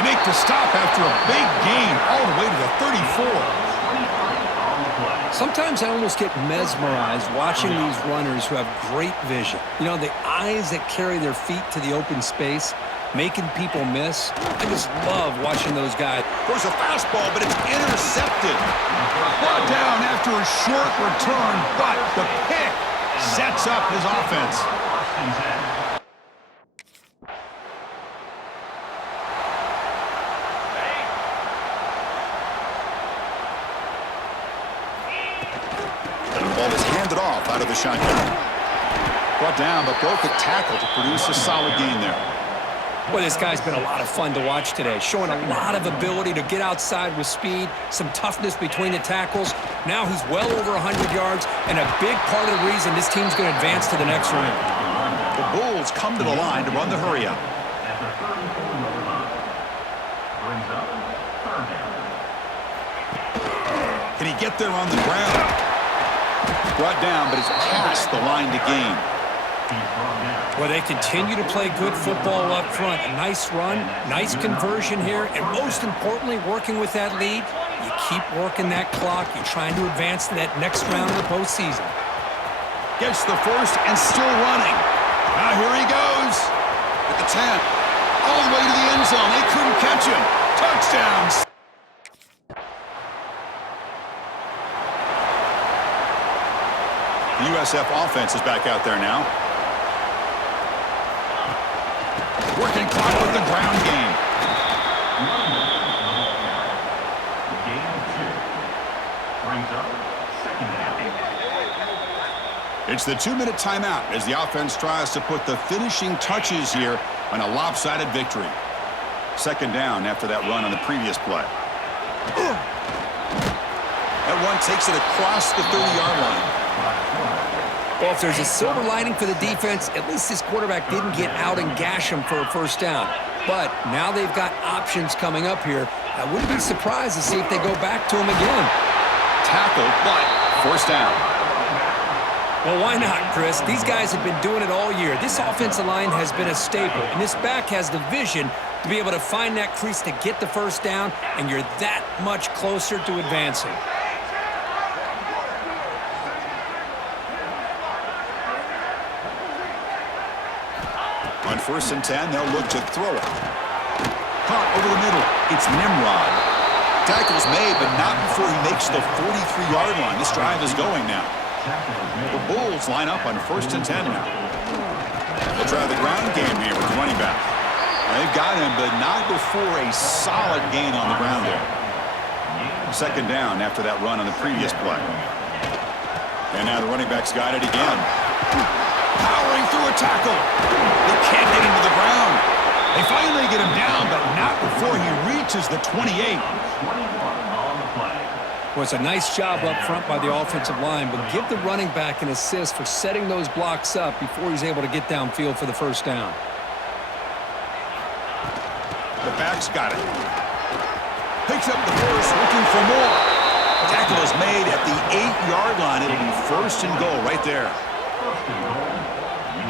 They make the stop after a big gain all the way to the 34. Sometimes I almost get mesmerized watching these runners who have great vision. You know, the eyes that carry their feet to the open space, making people miss. I just love watching those guys. There's a fastball, but it's intercepted. Brought down after a short return, but the pick sets up his offense. The ball is handed off out of the shotgun. Brought down, but broke the tackle to produce a solid gain there. Boy, this guy's been a lot of fun to watch today, showing a lot of ability to get outside with speed, some toughness between the tackles. Now he's well over 100 yards, and a big part of the reason this team's going to advance to the next round. The Bulls come to the line to run the hurry up. At the 34-yard line. Brings up third down. Can he get there on the ground? Brought down, but it's past the line to gain. He's brought down. Well, they continue to play good football up front. A nice run, nice conversion here, and most importantly, working with that lead, you keep working that clock. You're trying to advance to that next round of the postseason. Gets the first and still running. Now here he goes. At the 10. All the way to the end zone. They couldn't catch him. Touchdowns. The USF offense is back out there now. Working clock with the ground game. Gain of 2. Brings up second down. It's the 2-minute timeout as the offense tries to put the finishing touches here on a lopsided victory. Second down after that run on the previous play. That one takes it across the 30-yard line. Well, if there's a silver lining for the defense, at least this quarterback didn't get out and gash him for a first down. But now they've got options coming up here. I wouldn't be surprised to see if they go back to him again. Tackled, but first down. Well, why not, Chris? These guys have been doing it all year. This offensive line has been a staple, and this back has the vision to be able to find that crease to get the first down, and you're that much closer to advancing. On 1st and 10, they'll look to throw it. Caught over the middle. It's Nimrod. Tackle's made, but not before he makes the 43-yard line. This drive is going now. The Bulls line up on 1st and 10 now. They'll try the ground game here with the running back. They've got him, but not before a solid gain on the ground there. Second down after that run on the previous play. And now the running back's got it again. Powering through a tackle. They can't get him to the ground. They finally get him down, but not before he reaches the 28. Well, it's a nice job up front by the offensive line, but give the running back an assist for setting those blocks up before he's able to get downfield for the first down. The back's got it. Picks up the first, looking for more. Tackle is made at the 8-yard line. It'll be 1st and goal right there.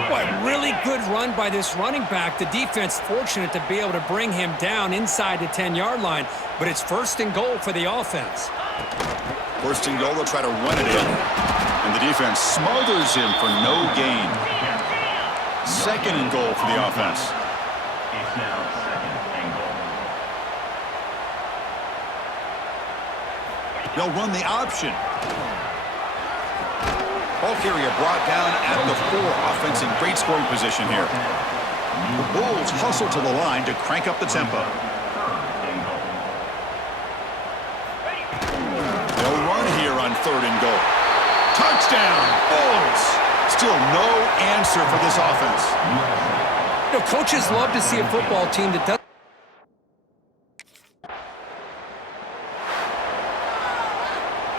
Boy, really good run by this running back. The defense fortunate to be able to bring him down inside the 10-yard line, but it's 1st and goal for the offense. 1st and goal, they'll try to run it in. And the defense smothers him for no gain. 2nd and goal for the offense. It's now 2nd and goal. They'll run the option. Ball carrier brought down at the 4. Offense in great scoring position here. The Bulls hustle to the line to crank up the tempo. They'll run here on 3rd and goal. Touchdown, Bulls! Still no answer for this offense. You know, coaches love to see a football team that does.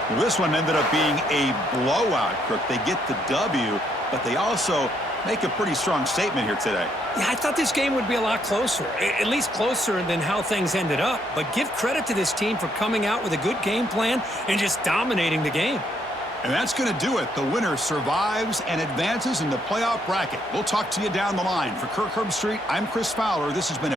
Well, this one ended up being a blowout, Crook. They get the W, but they also make a pretty strong statement here today. Yeah, I thought this game would be a lot closer, at least closer than how things ended up. But give credit to this team for coming out with a good game plan and just dominating the game. And that's going to do it. The winner survives and advances in the playoff bracket. We'll talk to you down the line. For Kirk Herbstreit, I'm Chris Fowler. This has been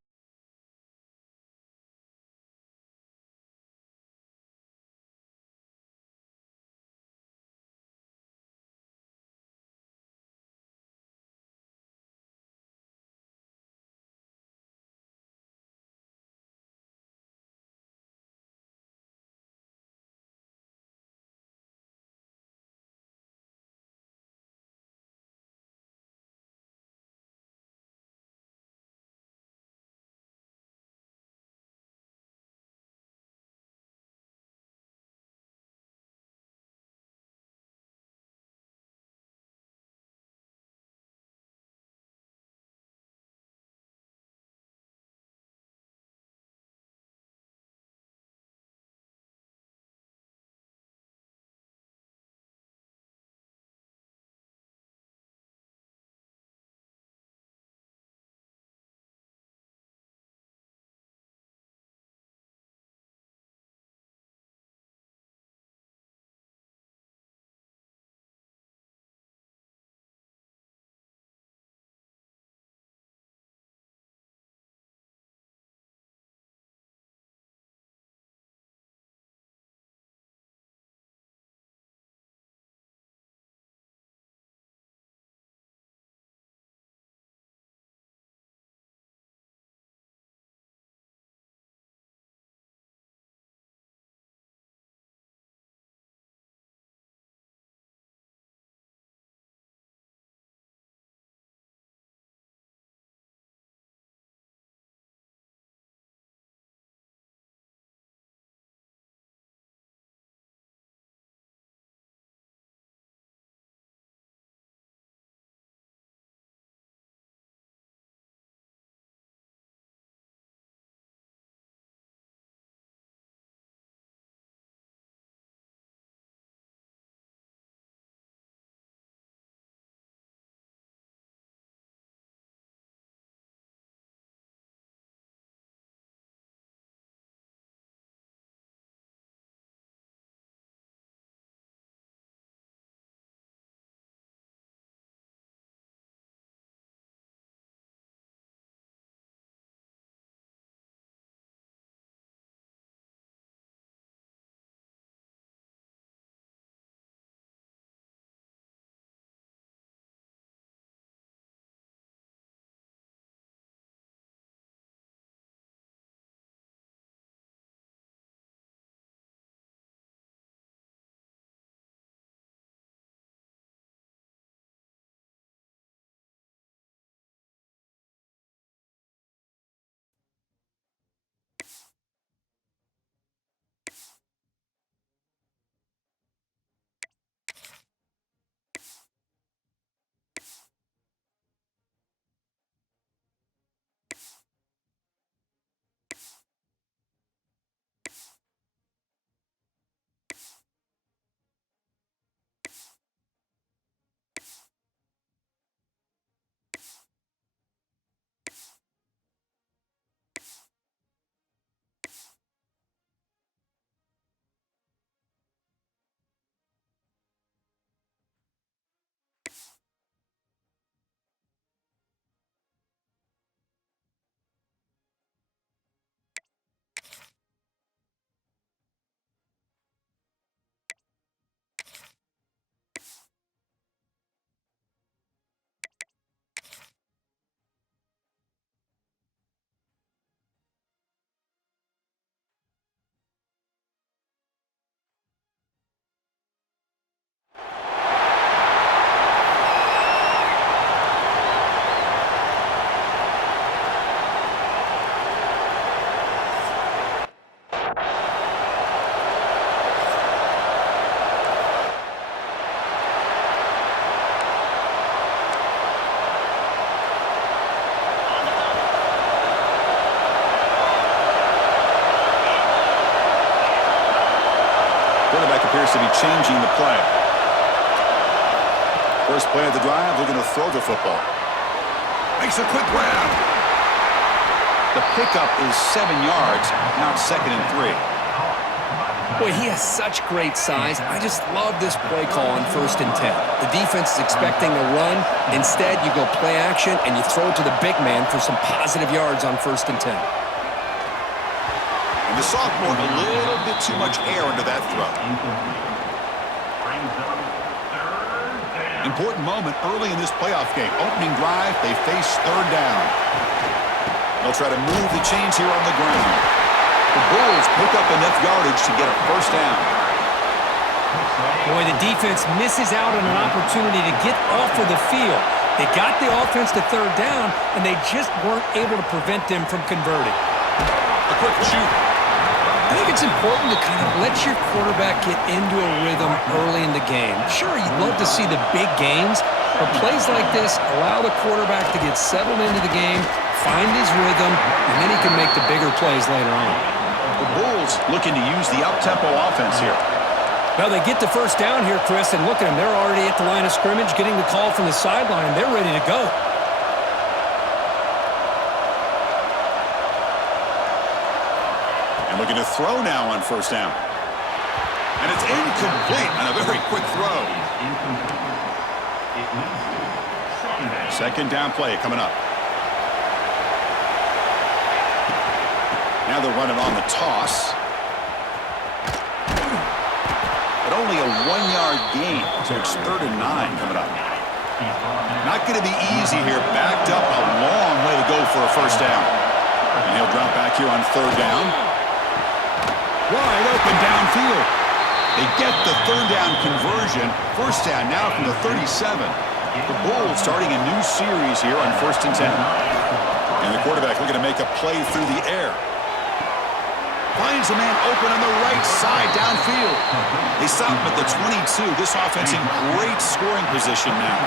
quarterback appears to be changing the play. First play of the drive, looking to throw the football. Makes a quick grab. The pickup is 7 yards, not 2nd and 3. Boy, he has such great size. I just love this play call on 1st and 10. The defense is expecting a run. Instead, you go play action, and you throw it to the big man for some positive yards on 1st and 10. And the sophomore, a little bit too much air under that throw. Important moment early in this playoff game. Opening drive, they face 3rd down. They'll try to move the chains here on the ground. The Bulls pick up enough yardage to get a 1st down. Boy, the defense misses out on an opportunity to get off of the field. They got the offense to 3rd down, and they just weren't able to prevent them from converting. A quick shoot. I think it's important to kind of let your quarterback get into a rhythm early in the game. Sure, you'd love to see the big games, but plays like this allow the quarterback to get settled into the game, find his rhythm, and then he can make the bigger plays later on. The Bulls looking to use the up-tempo offense here. Well, they get the 1st down here, Chris, and look at them. They're already at the line of scrimmage, getting the call from the sideline. They're ready to go. Looking to throw now on 1st down. And it's incomplete on a very quick throw. 2nd down play coming up. Now they're running on the toss. But only a 1-yard gain, so it's 3rd and 9 coming up. Not going to be easy here. Backed up, a long way to go for a 1st down. And he'll drop back here on 3rd down. Wide open downfield. They get the 3rd down conversion. 1st down now from the 37. The Bulls starting a new series here on 1st and 10. And the quarterback looking to make a play through the air. Finds a man open on the right side downfield. They stop him at the 22. This offense in great scoring position now.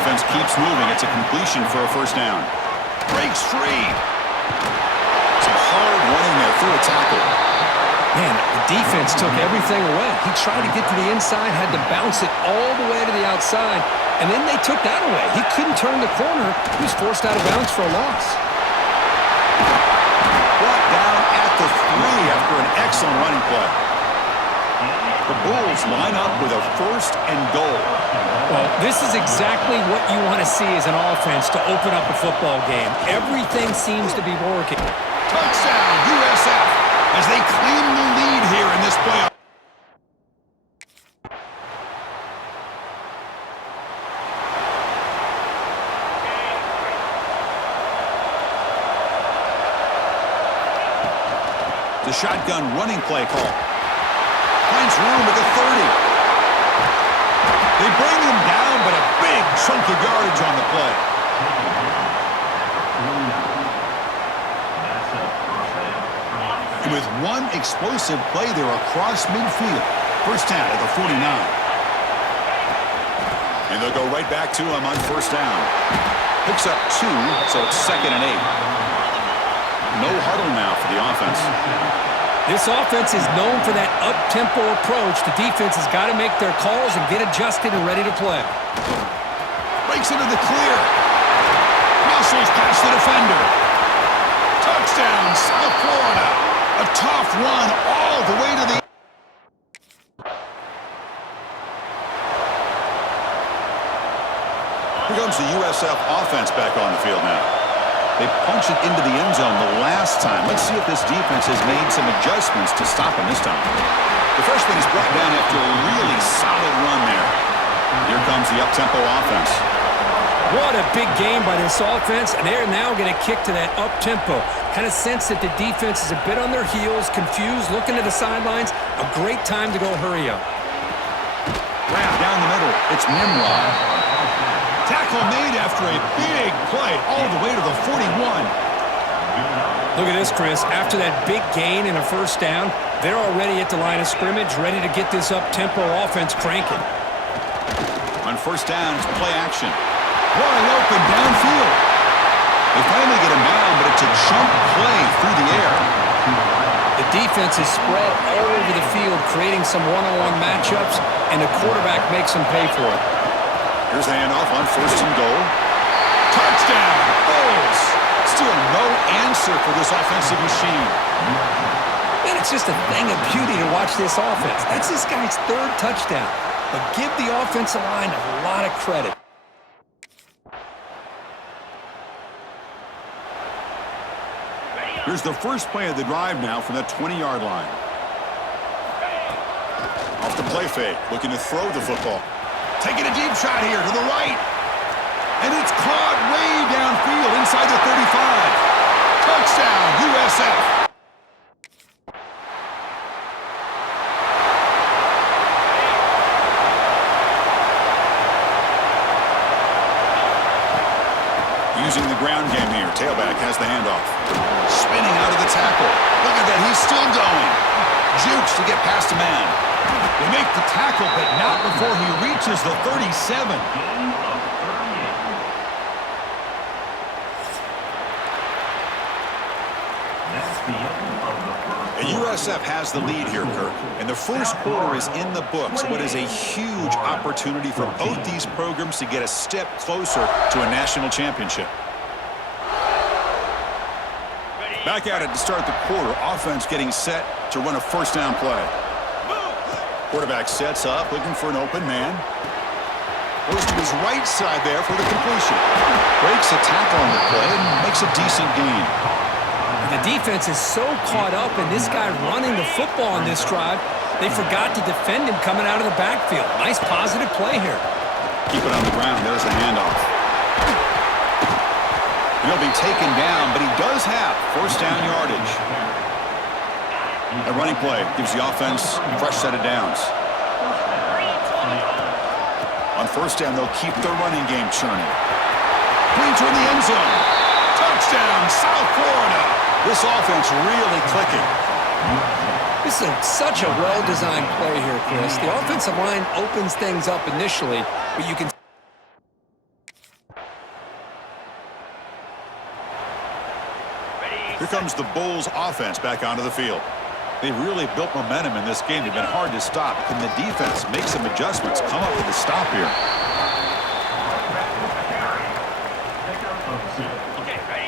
Offense keeps moving. It's a completion for a 1st down. Breaks free. Some hard running there through a tackle. Man, the defense took everything away. He tried to get to the inside, had to bounce it all the way to the outside, and then they took that away. He couldn't turn the corner. He was forced out of bounds for a loss. Brought down at the 3 after an excellent running play. The Bulls line up with a 1st and goal. Well, this is exactly what you want to see as an offense to open up a football game. Everything seems to be working. Touchdown, USF, as they claim the lead here in this playoff. The shotgun running play call. Finds room at the 30. They bring him down, but a big chunk of yardage on the play. With one explosive play there across midfield. 1st down at the 49. And they'll go right back to him on 1st down. Picks up 2, so it's 2nd and 8. No huddle now for the offense. This offense is known for that up-tempo approach. The defense has got to make their calls and get adjusted and ready to play. Breaks into the clear. Muscles past the defender. Touchdown, South Florida. A tough run all the way to the... Here comes the USF offense back on the field now. They punch it into the end zone the last time. Let's see if this defense has made some adjustments to stop him this time. The freshman is brought down after a really solid run there. Here comes the up-tempo offense. What a big game by this offense, and they're now going to kick to that up-tempo. Kind of sense that the defense is a bit on their heels, confused, looking to the sidelines. A great time to go hurry up. Wrap down the middle. It's Nimrod. Tackle made after a big play all the way to the 41. Look at this, Chris. After that big gain and a 1st down, they're already at the line of scrimmage, ready to get this up-tempo offense cranking. On 1st down, it's play action. Wide open downfield. They finally get him down, but it's a jump play through the air. The defense is spread all over the field, creating some one-on-one matchups, and the quarterback makes them pay for it. Here's the handoff on 1st and goal. Touchdown, Bulls! Still no answer for this offensive machine. And it's just a thing of beauty to watch this offense. That's this guy's 3rd touchdown. But give the offensive line a lot of credit. Here's the first play of the drive now from the 20-yard line. Off the play fake, looking to throw the football. Taking a deep shot here to the right. And it's caught way downfield inside the 35. Touchdown, USF. Using the ground game here. Tailback has the handoff. Spinning out of the tackle. Look at that, he's still going. Jukes to get past a man. They make the tackle, but not before he reaches the 37. And USF has the lead here, Kirk. And the first quarter is in the books. What is a huge opportunity for both these programs to get a step closer to a national championship. Back at it to start the quarter. Offense getting set to run a 1st down play. Quarterback sets up, looking for an open man. Goes to his right side there for the completion. Breaks a tackle on the play and makes a decent gain. The defense is so caught up in this guy running the football on this drive, they forgot to defend him coming out of the backfield. Nice positive play here. Keep it on the ground. There's the handoff. And he'll be taken down, but he does have 1st down yardage. A running play gives the offense a fresh set of downs. On 1st down, they'll keep their running game churning. Green toward the end zone. Touchdown, South Florida. This offense really clicking. This is such a well-designed play here, Chris. The offensive line opens things up initially, but you can... Here comes the Bulls offense back onto the field. They've really built momentum in this game. They've been hard to stop. Can the defense make some adjustments? Come up with a stop here.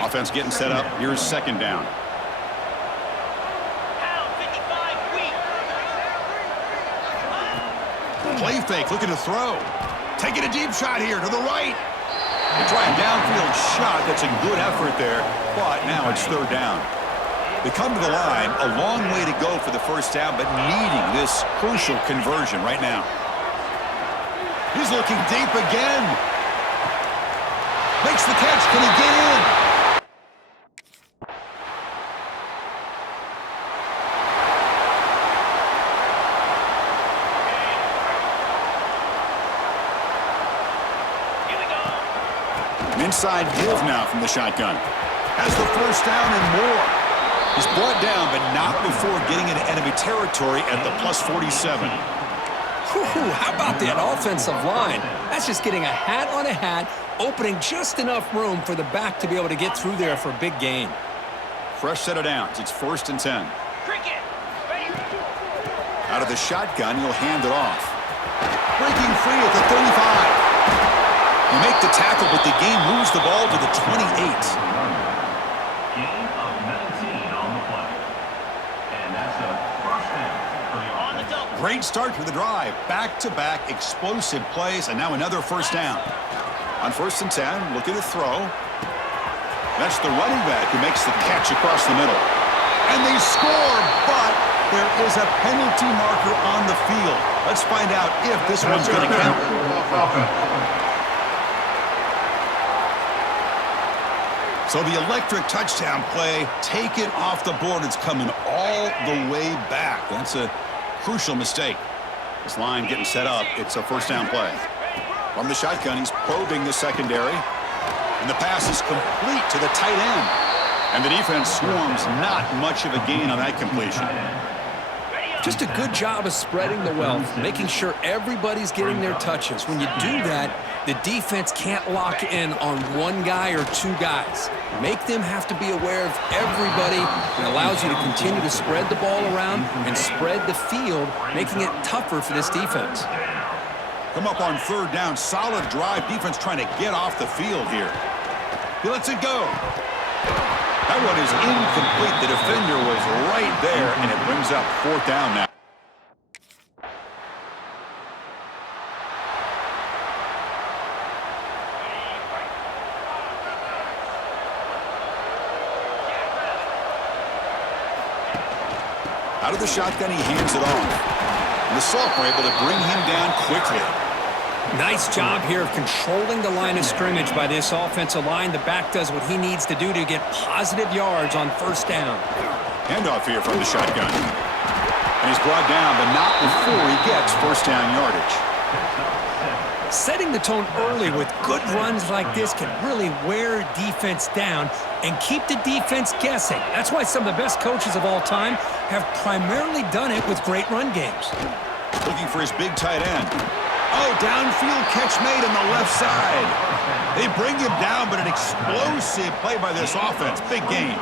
Offense getting set up. Here's 2nd down. Play fake, looking to throw. Taking a deep shot here to the right. They try a downfield shot. That's a good effort there, but now it's 3rd down. They come to the line, a long way to go for the 1st down, but needing this crucial conversion right now. He's looking deep again. Makes the catch. Can he get in? Inside give now from the shotgun. Has the 1st down and more. He's brought down, but not before getting into enemy territory at the +47. How about that offensive line? That's just getting a hat on a hat, opening just enough room for the back to be able to get through there for a big gain. Fresh set of downs. It's 1st and 10. Out of the shotgun, he'll hand it off. Breaking free at the 35. They make the tackle, but the game moves the ball to the 28. Gain of 19 on the play. And that's a 1st down. On the double. Great start for the drive. Back-to-back explosive plays, and now another 1st down. On 1st and 10, looking to throw. That's the running back who makes the catch across the middle. And they score, but there is a penalty marker on the field. Let's find out if this one's going to count. So the electric touchdown play, taken off the board. It's coming all the way back. That's a crucial mistake. This line getting set up. It's a 1st down play. From the shotgun, he's probing the secondary. And the pass is complete to the tight end. And the defense swarms not much of a gain on that completion. Just a good job of spreading the wealth, making sure everybody's getting their touches. When you do that, the defense can't lock in on one guy or 2 guys. Make them have to be aware of everybody. It allows you to continue to spread the ball around and spread the field, making it tougher for this defense. Come up on third down. Solid drive. Defense trying to get off the field here. He lets it go. That one is incomplete. The defender was right there, and it brings up fourth down now. Out of the shotgun, he hands it off. And the Salk were able to bring him down quickly. Nice job here of controlling the line of scrimmage by this offensive line. The back does what he needs to do to get positive yards on first down. Handoff here from the shotgun. And he's brought down, but not before he gets first down yardage. Setting the tone early with good runs like this can really wear defense down and keep the defense guessing. That's why some of the best coaches of all time have primarily done it with great run games. Looking for his big tight end. Oh, downfield catch made on the left side. They bring him down, but an explosive play by this offense. Big gain.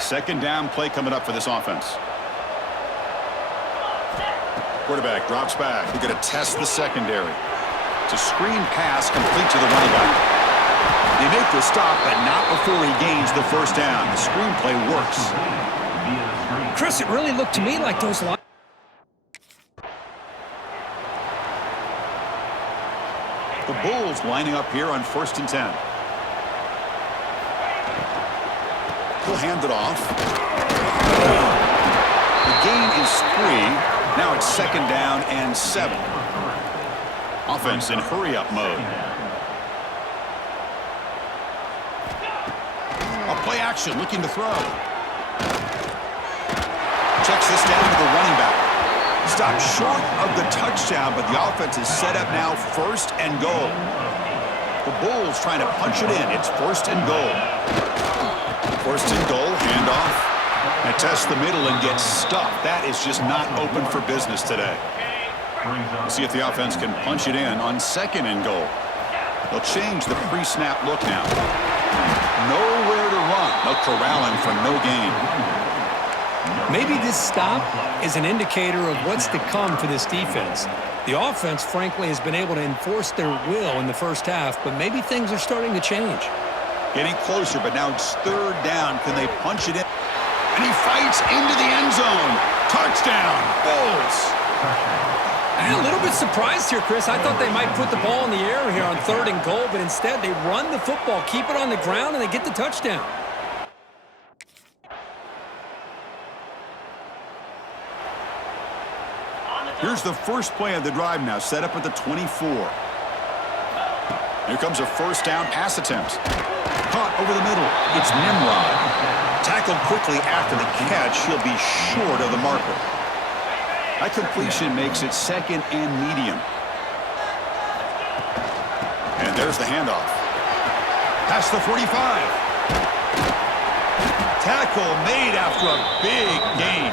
Second down play coming up for this offense. Quarterback drops back. They're going to test the secondary. It's a screen pass complete to the running back. They make the stop, but not before he gains the first down. The screenplay works. Chris, it really looked to me like those lines. The Bulls lining up here on 1st and 10. He'll hand it off. The gain is 3. Now it's 2nd down and 7. Offense in hurry-up mode. A play action, looking to throw. Checks this down to the running back. Stopped short of the touchdown, but the offense is set up now 1st and goal. The Bulls trying to punch it in. It's 1st and goal. 1st and goal, handoff. And test the middle and get stuffed. That is just not open for business today. We'll see if the offense can punch it in on 2nd and goal. They'll change the pre-snap look now. Nowhere to run. No corralling for no gain. Maybe this stop is an indicator of what's to come for this defense. The offense, frankly, has been able to enforce their will in the first half, but maybe things are starting to change. Getting closer, but now it's 3rd down. Can they punch it in? And he fights into the end zone. Touchdown, Bulls. I'm a little bit surprised here, Chris. I thought they might put the ball in the air here on 3rd and goal, but instead they run the football, keep it on the ground, and they get the touchdown. Here's the first play of the drive now, set up at the 24. Here comes a first down pass attempt. Caught over the middle. It's Nimrod. Tackled quickly after the catch. He'll be short of the marker. That completion makes it 2nd and medium. And there's the handoff. Past the 45. Tackle made after a big gain.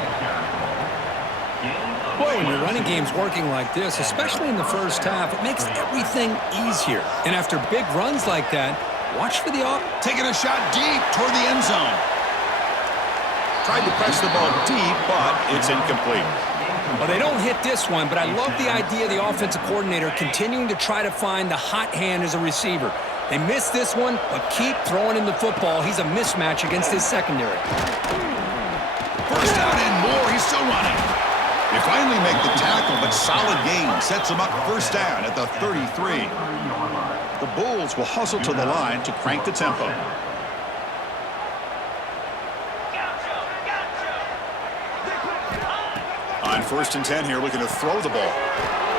Boy, when your running game's working like this, especially in the first half, it makes everything easier. And after big runs like that, watch for the off. Taking a shot deep toward the end zone. Tried to press the ball deep, but it's incomplete. Well, they don't hit this one, but I love the idea of the offensive coordinator continuing to try to find the hot hand as a receiver. They missed this one, but keep throwing him the football. He's a mismatch against his secondary. First down and more. He's still running. They finally make the tackle, but solid gain sets him up first down at the 33. The Bulls will hustle to the line to crank the tempo. On 1st and 10 here, looking to throw the ball.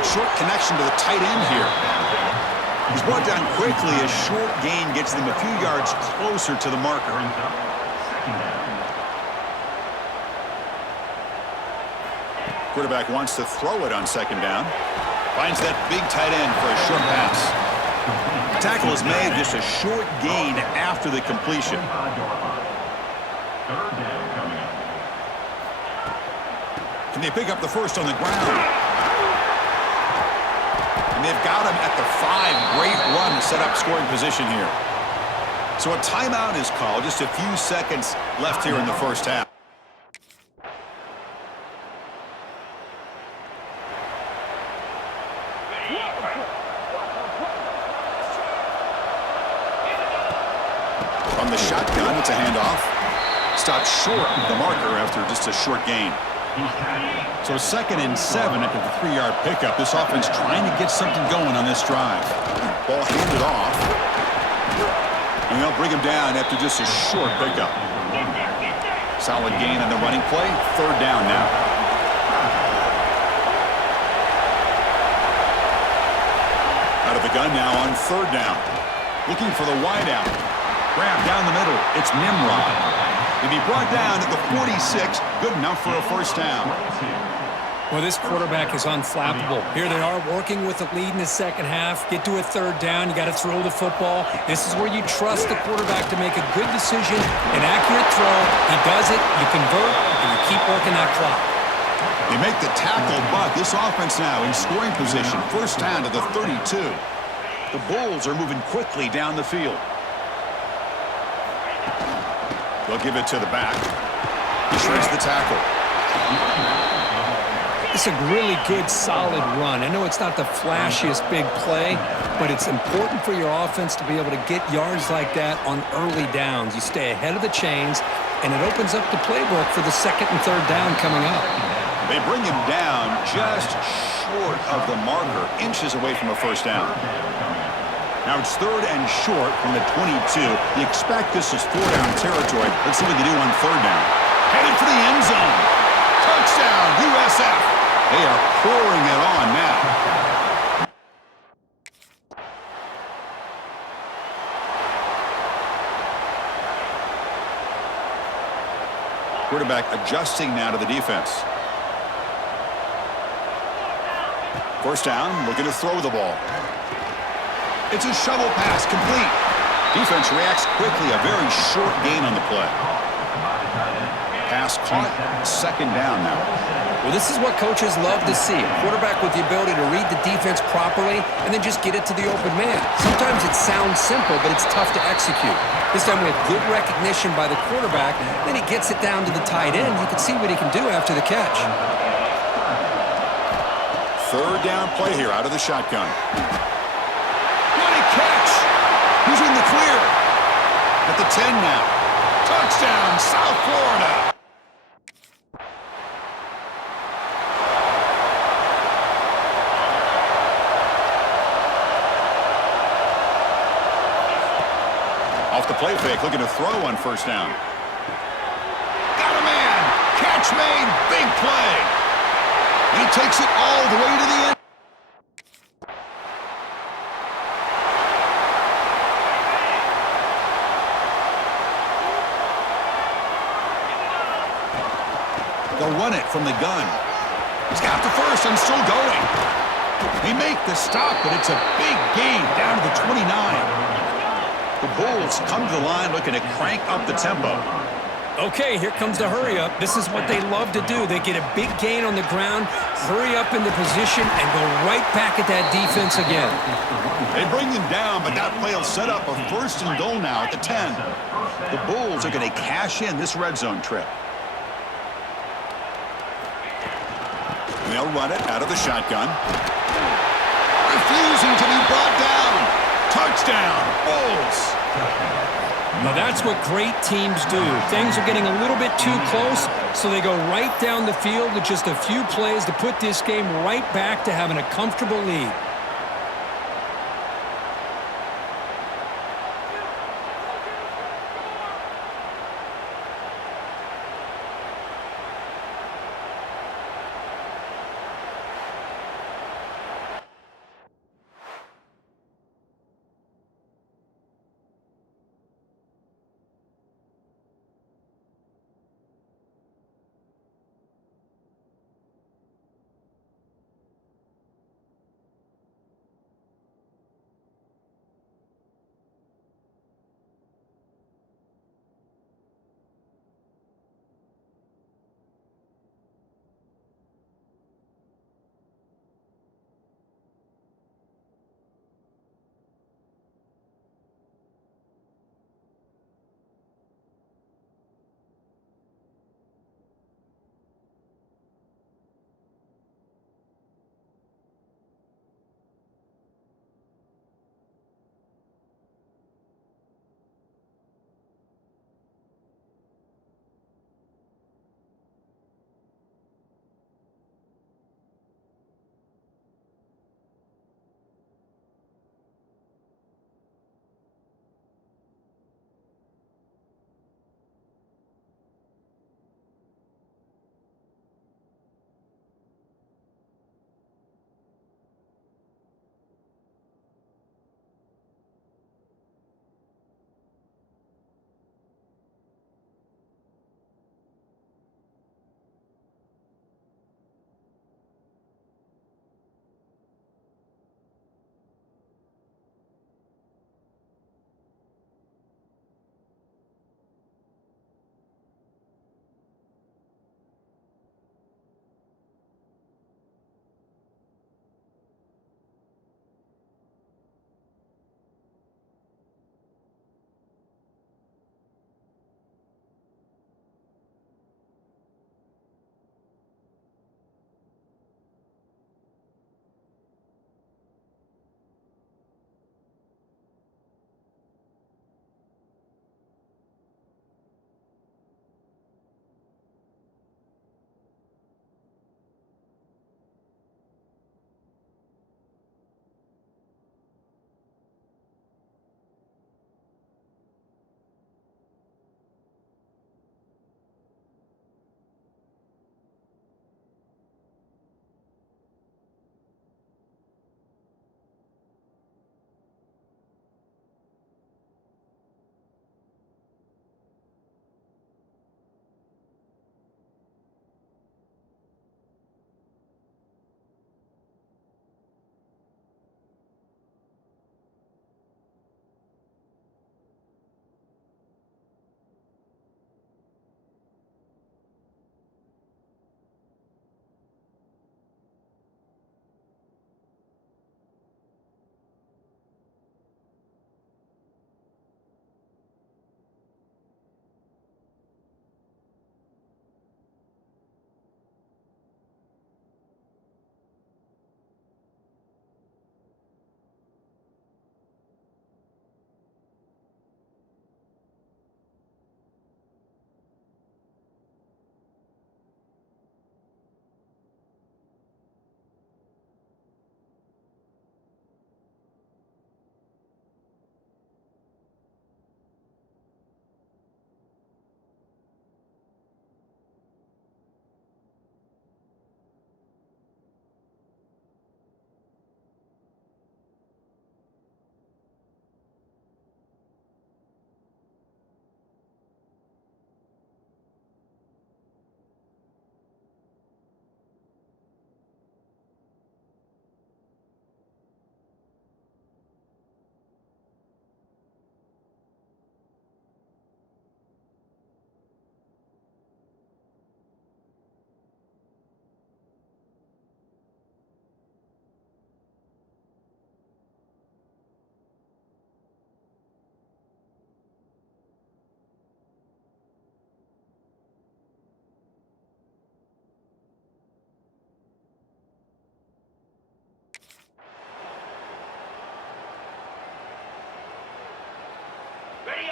Short connection to the tight end here. He's brought down quickly. A short gain gets them a few yards closer to the marker. Quarterback wants to throw it on 2nd down. Finds that big tight end for a short pass. Tackle is made, just a short gain after the completion. Can they pick up the first on the ground? And they've got him at the 5. Great run to set up scoring position here. So a timeout is called. Just a few seconds left here in the first half. From the shotgun, it's a handoff. Stopped short of the marker after just a short gain. So 2nd and 7 after the 3-yard pickup. This offense trying to get something going on this drive. Ball handed off. And they'll bring him down after just a short pickup. Solid gain on the running play. 3rd down now. Out of the gun now on 3rd down. Looking for the wideout. Grab down the middle. It's Nimrod. To be brought down at the 46. Good enough for a 1st down. Well, this quarterback is unflappable. Here they are working with the lead in the 2nd half. Get to a 3rd down. You got to throw the football. This is where you trust the quarterback to make a good decision, an accurate throw. He does it. You convert, and you keep working that clock. They make the tackle, but this offense now in scoring position. 1st down to the 32. The Bulls are moving quickly down the field. They'll give it to the back. He shreds the tackle. It's a really good, solid run. I know it's not the flashiest big play, but it's important for your offense to be able to get yards like that on early downs. You stay ahead of the chains, and it opens up the playbook for the 2nd and 3rd down coming up. They bring him down just short of the marker, inches away from a 1st down. Now it's 3rd and short from the 22. You expect this is 4-down territory. Let's see what they do on 3rd down. Headed for the end zone. Touchdown, USF. They are pouring it on now. Quarterback adjusting now to the defense. 1st down, looking to throw the ball. It's a shovel pass, complete. Defense reacts quickly, a very short gain on the play. Pass caught, 2nd down now. Well, this is what coaches love to see. A quarterback with the ability to read the defense properly and then just get it to the open man. Sometimes it sounds simple, but it's tough to execute. This time we have good recognition by the quarterback. Then he gets it down to the tight end. You can see what he can do after the catch. 3rd down play here out of the shotgun. Catch! Who's in the clear? At the 10 now. Touchdown, South Florida! Off the play fake, looking to throw on 1st down. Got a man! Catch made, big play! And he takes it all the way to the end. They'll run it from the gun. He's got the 1st and still going. They make the stop, but it's a big gain down to the 29. The Bulls come to the line looking to crank up the tempo. Okay, here comes the hurry up. This is what they love to do. They get a big gain on the ground, hurry up into position, and go right back at that defense again. They bring him down, but that play will set up a 1st and goal now at the 10. The Bulls are going to cash in this red zone trip. They'll run it out of the shotgun. Refusing to be brought down. Touchdown, Bulls. Now that's what great teams do. Things are getting a little bit too close, so they go right down the field with just a few plays to put this game right back to having a comfortable lead.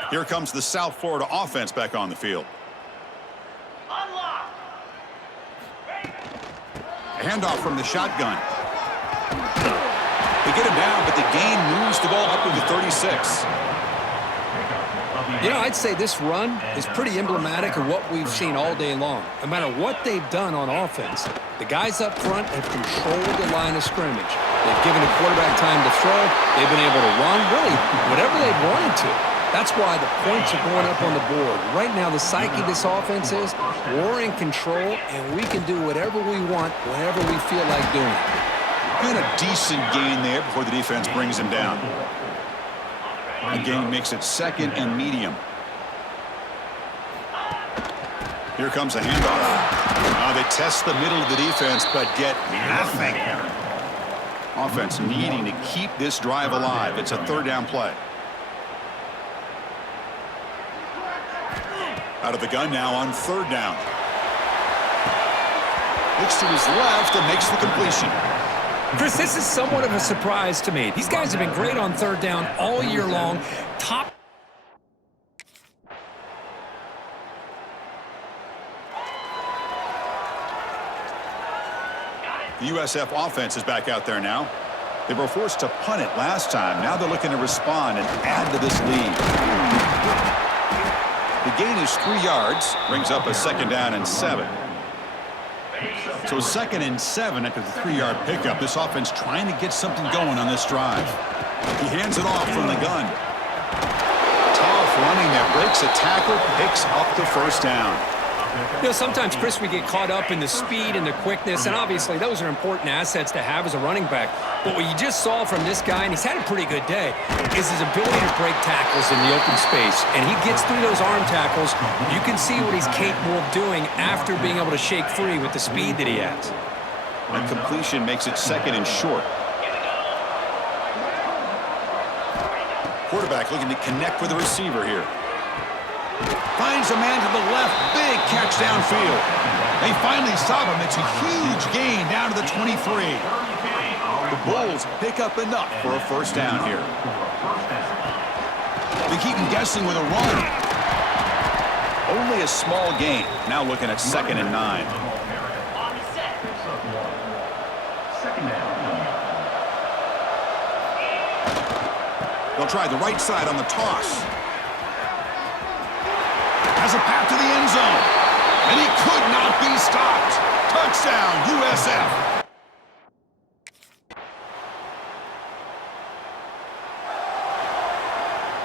Here comes the South Florida offense back on the field. Unlock. A handoff from the shotgun. They get him down, but the gain moves the ball up to the 36. You know, I'd say this run is pretty emblematic of what we've seen all day long. No matter what they've done on offense, the guys up front have controlled the line of scrimmage. They've given the quarterback time to throw. They've been able to run, really, whatever they've wanted to. That's why the points are going up on the board. Right now, the psyche of this offense is we're in control, and we can do whatever we want whenever we feel like doing it. And a decent gain there before the defense brings him down. The gain makes it second and medium. Here comes a handoff. They test the middle of the defense, but get nothing. Offense needing to keep this drive alive. It's a third down play. Out of the gun now on third down. Looks to his left and makes the completion. Chris, this is somewhat of a surprise to me. These guys have been great on third down all year long. Top. The USF offense is back out there now. They were forced to punt it last time. Now they're looking to respond and add to this lead. The gain is 3 yards, brings up a second down and 7. So second and 7 after the 3-yard pickup. This offense trying to get something going on this drive. He hands it off from the gun. Tough running there, breaks a tackle, picks up the first down. You know, sometimes, Chris, we get caught up in the speed and the quickness, and obviously those are important assets to have as a running back. But what you just saw from this guy, and he's had a pretty good day, is his ability to break tackles in the open space. And he gets through those arm tackles. You can see what he's capable of doing after being able to shake free with the speed that he has. And completion makes it second and short. Quarterback looking to connect with the receiver here. Finds a man to the left. Big catch downfield. They finally stop him. It's a huge gain down to the 23. The Bulls pick up enough for a first down here. They keep him guessing with a run. Only a small gain. Now looking at second and 9. On the set. Second down. They'll try the right side on the toss. Has a path to the end zone. And he could not be stopped. Touchdown, USF.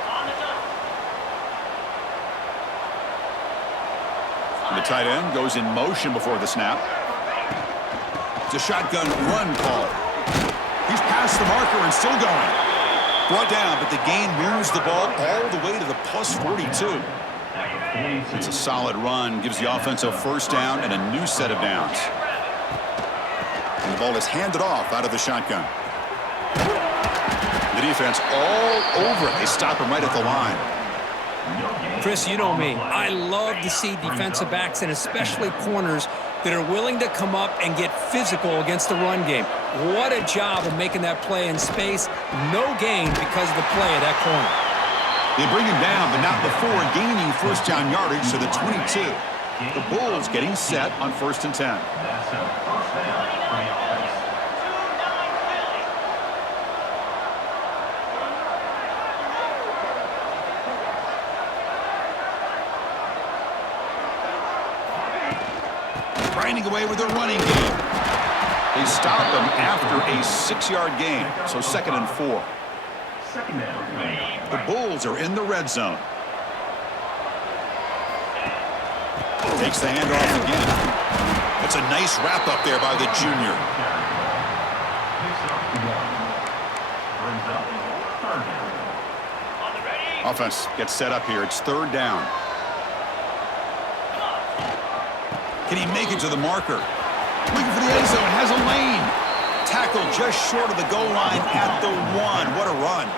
On the double. The tight end goes in motion before the snap. It's a shotgun run call. He's past the marker and still going. Brought down, but the gain moves the ball all the way to the plus 42. It's a solid run, gives the offense a first down and a new set of downs. And the ball is handed off out of the shotgun. The defense all over it. They stop him right at the line. Chris, you know me. I love to see defensive backs and especially corners that are willing to come up and get physical against the run game. What a job of making that play in space. No gain because of the play of that corner. They bring him down, but not before gaining first down yardage to the 22. The Bulls getting set on 1st and 10. That's a first down for the offense. 2-9 Philly. Grinding away with their running game. They stop him after a 6-yard gain, so second and 4. Second down. The Bulls are in the red zone. Takes the handoff again. That's a nice wrap up there by the junior. Brings up third down. On the ready. Offense gets set up here. It's third down. Can he make it to the marker? Looking for the end zone. Has a lane. Tackled just short of the goal line at the 1. What a run.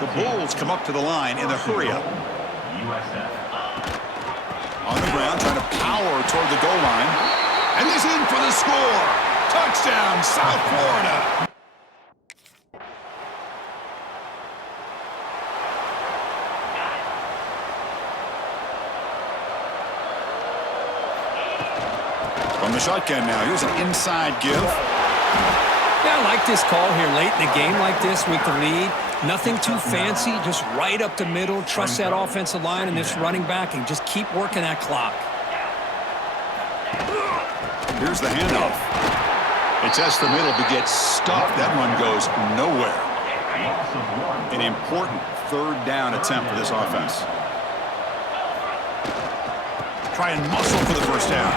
The Bulls come up to the line in the hurry-up. USF. On the ground, trying to power toward the goal line. And he's in for the score. Touchdown, South Florida. From the shotgun now, here's an inside give. Yeah, I like this call here late in the game like this with the lead. Nothing too fancy, just right up the middle. Trust that offensive line and this running back and just keep working that clock. Here's the handoff. It tests the middle but gets stuffed. That run goes nowhere. An important third down attempt for this offense. Try and muscle for the first down.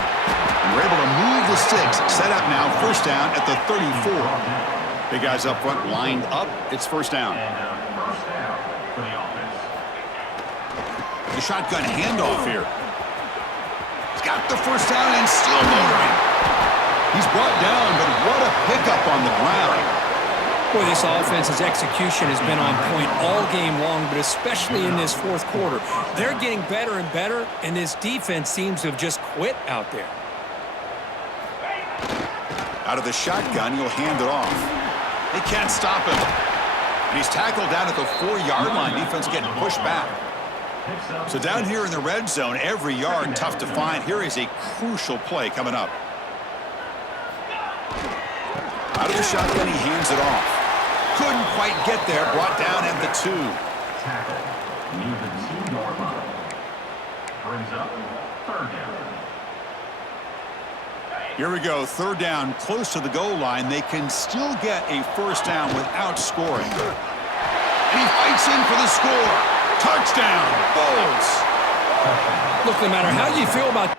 And we're able to move the sticks. Set up now, first down at the 34. Big guys up front lined up. It's first down. First down for the offense. The shotgun handoff here. He's got the first down and still motoring. He's brought down, but what a pickup on the ground. Boy, this offense's execution has been on point all game long, but especially in this fourth quarter. They're getting better and better, and this defense seems to have just quit out there. Out of the shotgun, he'll hand it off. They can't stop him. And he's tackled down at the 4-yard line. Defense getting pushed back. So down here in the red zone, every yard tough to find. Here is a crucial play coming up. Out of the shotgun, he hands it off. Couldn't quite get there. Brought down at the 2. Tackle near the 2-yard line. Brings up third down. Here we go. Third down, close to the goal line. They can still get a first down without scoring. And he fights in for the score. Touchdown, Bulls. Look, no matter how you feel about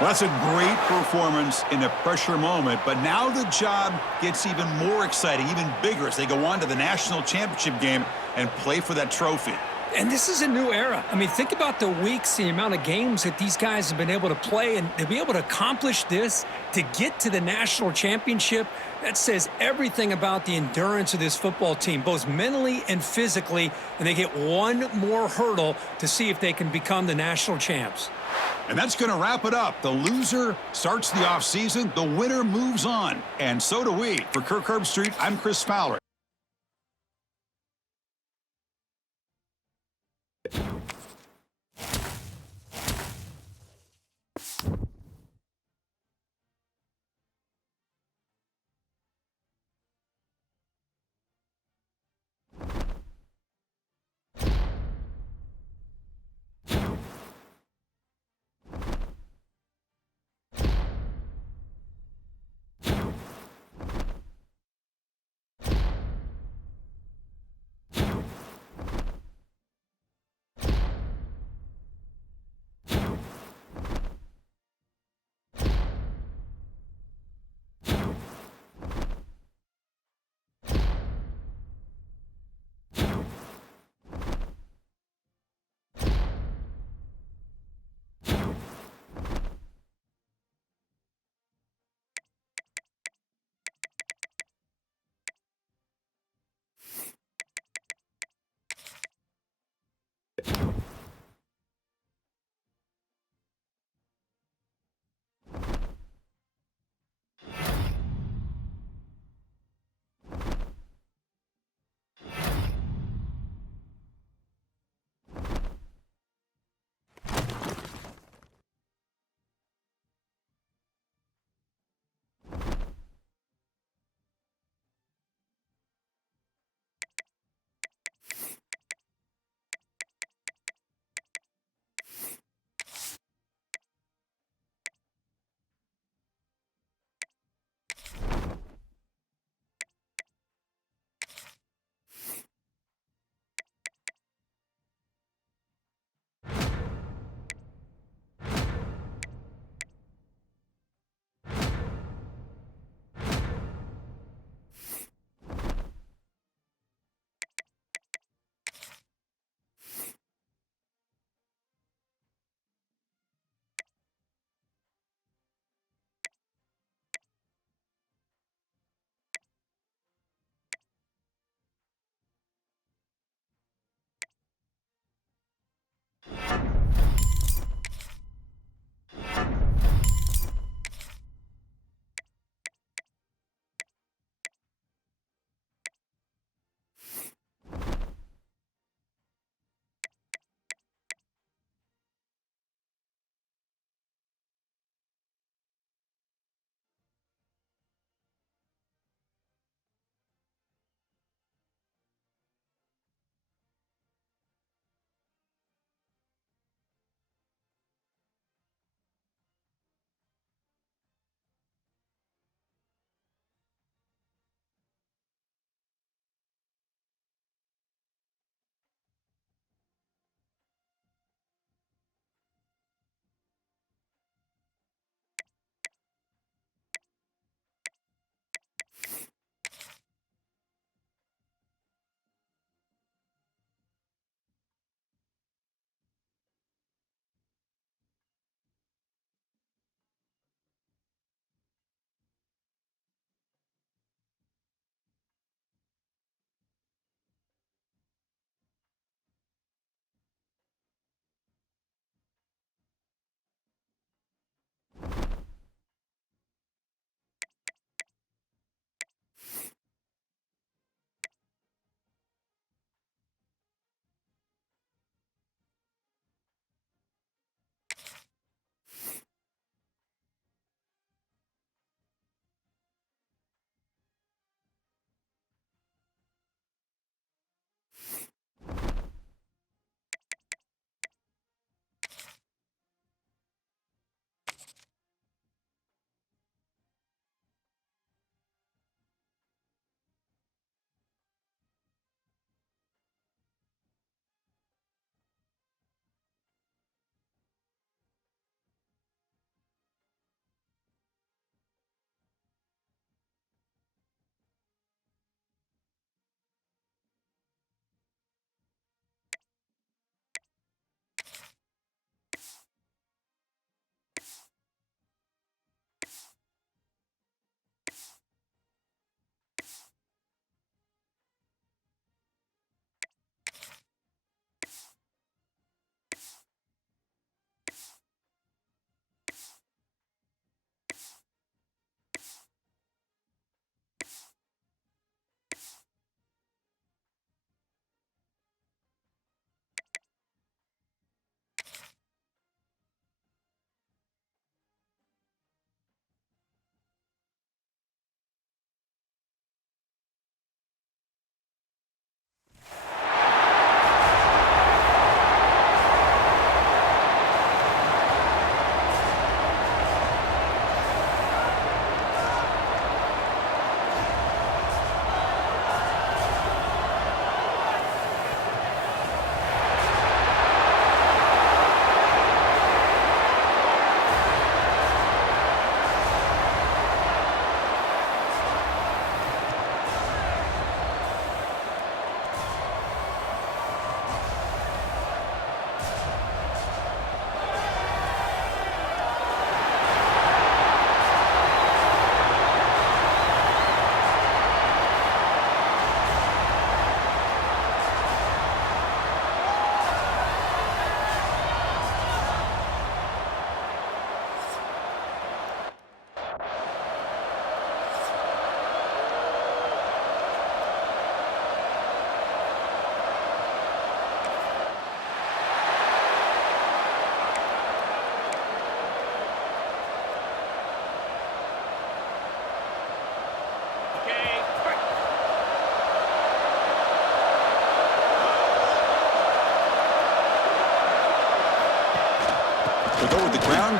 Well, that's a great performance in a pressure moment, but now the job gets even more exciting, even bigger as they go on to the national championship game and play for that trophy. And this is a new era. I mean, think about the weeks, the amount of games that these guys have been able to play, and to be able to accomplish this, to get to the national championship, that says everything about the endurance of this football team, both mentally and physically, and they get one more hurdle to see if they can become the national champs. And that's going to wrap it up. The loser starts the offseason. The winner moves on. And so do we. For Kirk Herbstreit, I'm Chris Fowler.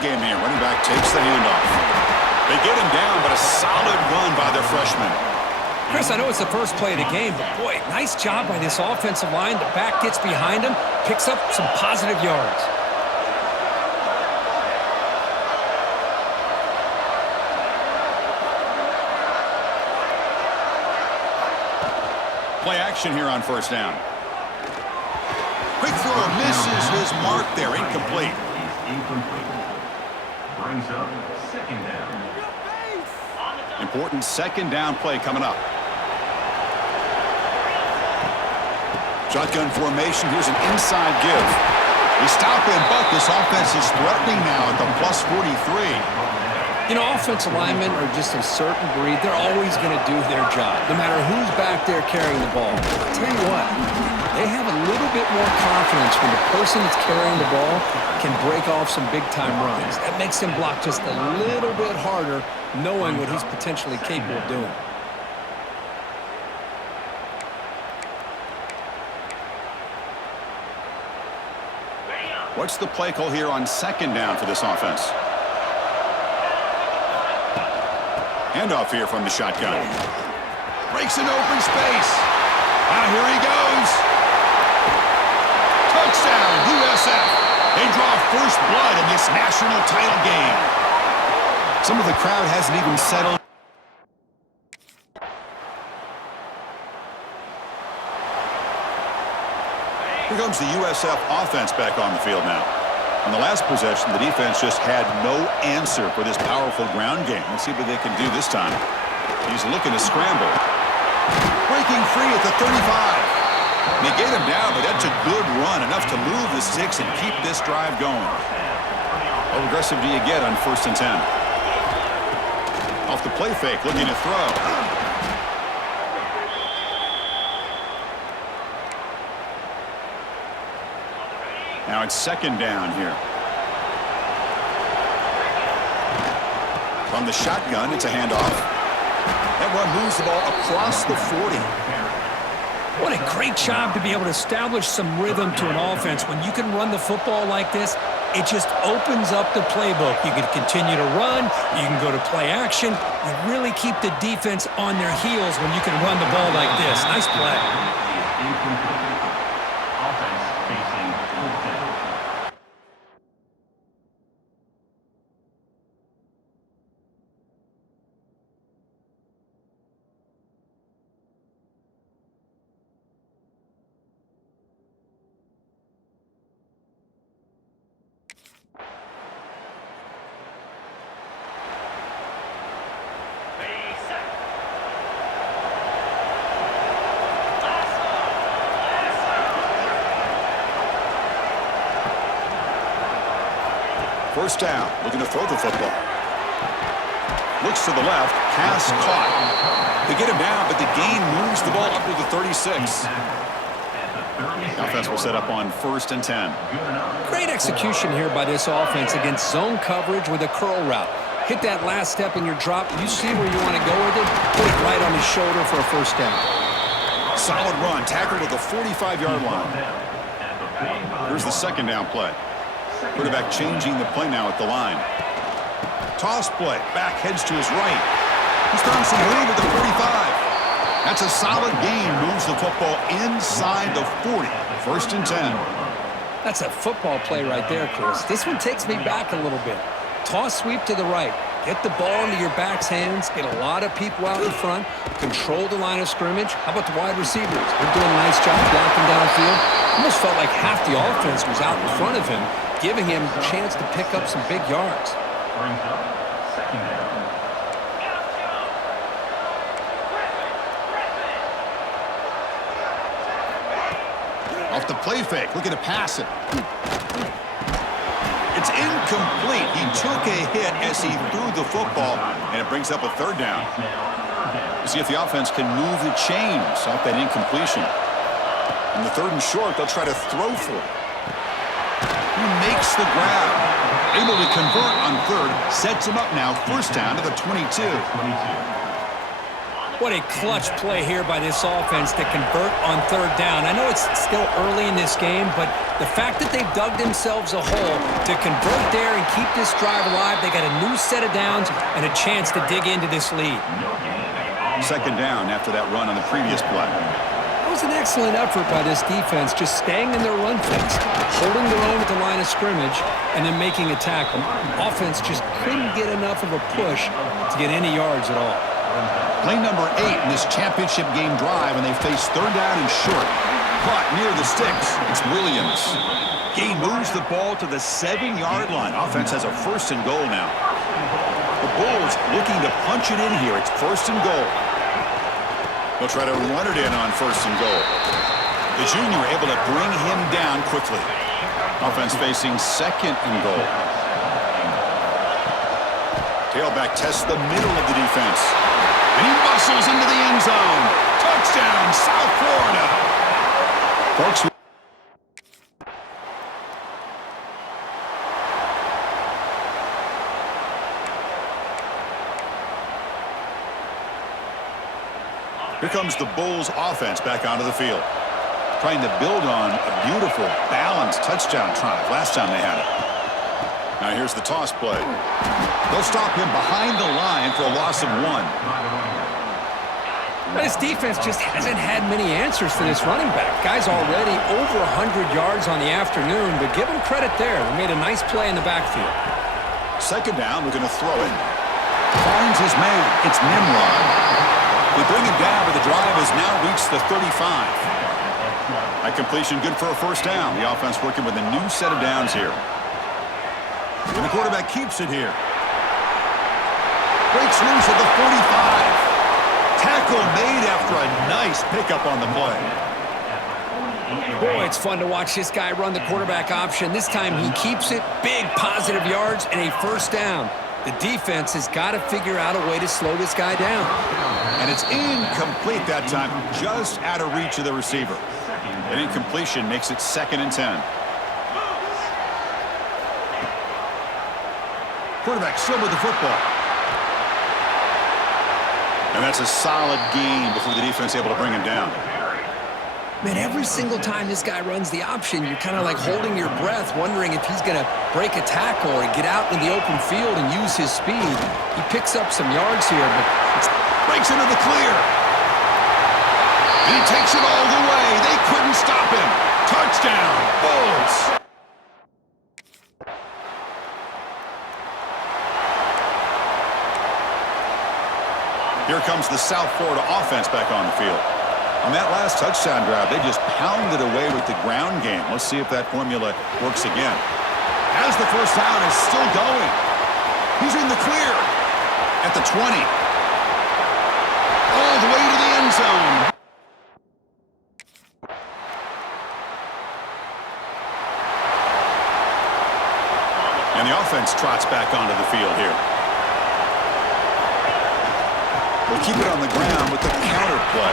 game here. Running back takes the handoff. They get him down, but a solid run by their freshman. Chris, I know it's the first play of the game, but boy, nice job by this offensive line. The back gets behind him, picks up some positive yards. Play action here on first down. Quick throw misses his mark there. Incomplete. He's incomplete. Brings up second down. Important second down play coming up. Shotgun formation. Here's an inside give. They stop him, but this offense is threatening now at the plus 43. You know, offensive linemen are just a certain breed. They're always going to do their job, no matter who's back there carrying the ball. I'll tell you what, they have a little bit more confidence when the person that's carrying the ball can break off some big-time runs. That makes them block just a little bit harder, knowing what he's potentially capable of doing. What's the play call here on second down for this offense? Handoff here from the shotgun. Breaks an open space. Here he goes. Touchdown, USF. They draw first blood in this national title game. Some of the crowd hasn't even settled. Here comes the USF offense back on the field now. On the last possession, the defense just had no answer for this powerful ground game. Let's see what they can do this time. He's looking to scramble. Breaking free at the 35. They get him down, but that's a good run, enough to move the sticks and keep this drive going. How aggressive do you get on 1st and 10? Off the play fake, looking to throw. Now it's second down here. From the shotgun, it's a handoff. That run moves the ball across the 40. What a great job to be able to establish some rhythm to an offense. When you can run the football like this, it just opens up the playbook. You can continue to run. You can go to play action. You really keep the defense on their heels when you can run the ball like this. Nice play. Offense facing fourth down. First down, looking to throw the football. Looks to the left, pass caught. They get him down, but the gain moves the ball up to the 36. The offense will set up on 1st and 10. Great execution here by this offense against zone coverage with a curl route. Hit that last step in your drop. You see where you want to go with it. Put it right on his shoulder for a first down. Solid run, tackled at the 45-yard line. Here's the second down play. Quarterback changing the play now at the line. Toss play. Back heads to his right. He's throwing some room at the 45. That's a solid gain. Moves the football inside the 40. 1st and 10. That's a football play right there, Chris. This one takes me back a little bit. Toss sweep to the right. Get the ball into your back's hands. Get a lot of people out in front. Control the line of scrimmage. How about the wide receivers? They're doing a nice job blocking downfield. Almost felt like half the offense was out in front of him, giving him a chance to pick up some big yards. Brings up second down. Off the play fake, looking to pass it. It's incomplete. He took a hit as he threw the football, and it brings up a 3rd down. We'll see if the offense can move the chains off that incompletion. On the 3rd and short, they'll try to throw for it. He makes the grab. Able to convert on 3rd. Sets him up now. 1st down to the 22. What a clutch play here by this offense to convert on third down. I know it's still early in this game, but the fact that they've dug themselves a hole to convert there and keep this drive alive, they got a new set of downs and a chance to dig into this lead. Second down after that run on the previous play. That was an excellent effort by this defense, just staying in their run fence, holding their own at the line of scrimmage, and then making a tackle. Offense just couldn't get enough of a push to get any yards at all. Play number 8 in this championship game drive, and they face third down and short. Caught near the sticks. It's Williams. He moves the ball to the 7-yard line. Offense has a first and goal now. The Bulls looking to punch it in here. It's first and goal. They'll try to run it in on first and goal. The junior able to bring him down quickly. Offense facing second and goal. Tailback tests the middle of the defense. And he muscles into the end zone. Touchdown, South Florida. Folks, here comes the Bulls offense back onto the field. Trying to build on a beautiful, balanced touchdown drive last time they had it. Now here's the toss play. They'll stop him behind the line for a loss of 1. This defense just hasn't had many answers for this running back. Guy's already over 100 yards on the afternoon, but give him credit there. They made a nice play in the backfield. Second down, we're going to throw it. Finds his man. It's Nimrod. They bring him down, but the drive has now reached the 35. That completion good for a first down. The offense working with a new set of downs here. And the quarterback keeps it here. Breaks loose at the 45. Tackle made after a nice pickup on the play. Boy, it's fun to watch this guy run the quarterback option. This time he keeps it, big positive yards, and a first down. The defense has got to figure out a way to slow this guy down. And it's incomplete that time, just out of reach of the receiver. An incompletion makes it 2nd and 10. Quarterback still with the football. And that's a solid gain before the defense able to bring him down. Man, every single time this guy runs the option, you're kind of like holding your breath, wondering if he's going to break a tackle or get out in the open field and use his speed. He picks up some yards here, but breaks into the clear. And he takes it all the way. They couldn't stop him. Touchdown, Bulls. Here comes the South Florida offense back on the field. On that last touchdown drive, they just pounded away with the ground game. Let's see if that formula works again. As the first down is still going. He's in the clear at the 20. All the way to the end zone. And the offense trots back onto the field here. We'll keep it on the ground with the counter play.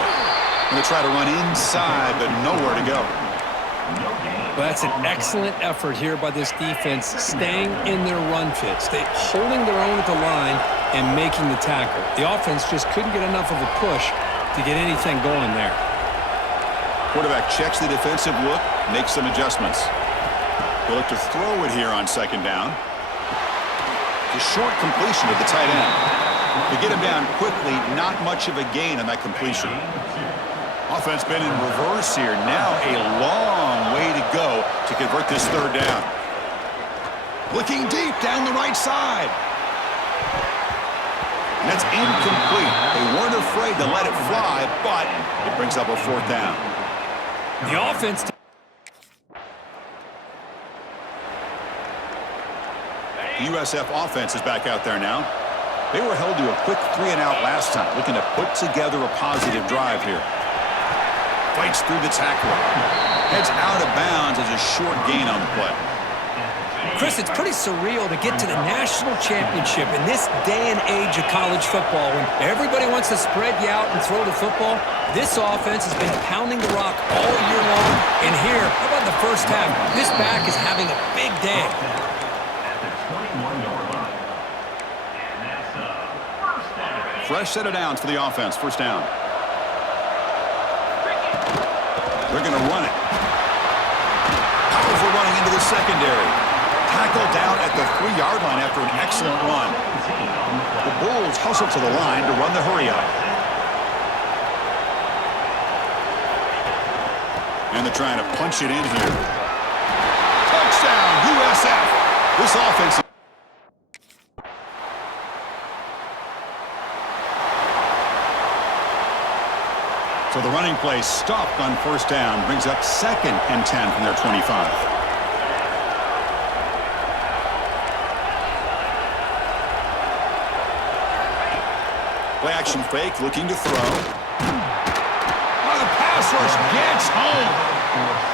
Going to try to run inside, but nowhere to go. Well, that's an excellent effort here by this defense, staying in their run fit, holding their own at the line and making the tackle. The offense just couldn't get enough of a push to get anything going there. Quarterback checks the defensive look, makes some adjustments. He'll look to throw it here on second down. The short completion to the tight end. To get him down quickly, not much of a gain on that completion. Offense been in reverse here. Now a long way to go to convert this third down. Looking deep down the right side. And that's incomplete. They weren't afraid to let it fly, but it brings up a fourth down. The offense... The USF offense is back out there now. They were held to a quick 3-and-out last time, looking to put together a positive drive here. Fights through the tackle. Heads out of bounds as a short gain on the play. Chris, it's pretty surreal to get to the national championship in this day and age of college football when everybody wants to spread you out and throw the football. This offense has been pounding the rock all year long. And here, how about the first half? This back is having a big day. Fresh set of downs for the offense. First down. They're going to run it. Powerful running into the secondary. Tackled down at the 3-yard line after an excellent run. The Bulls hustle to the line to run the hurry up. And they're trying to punch it in here. Touchdown, USF. This offense. So the running play stopped on first down. Brings up 2nd and 10 from their 25. Play action fake, looking to throw. Oh, the pass rush gets home.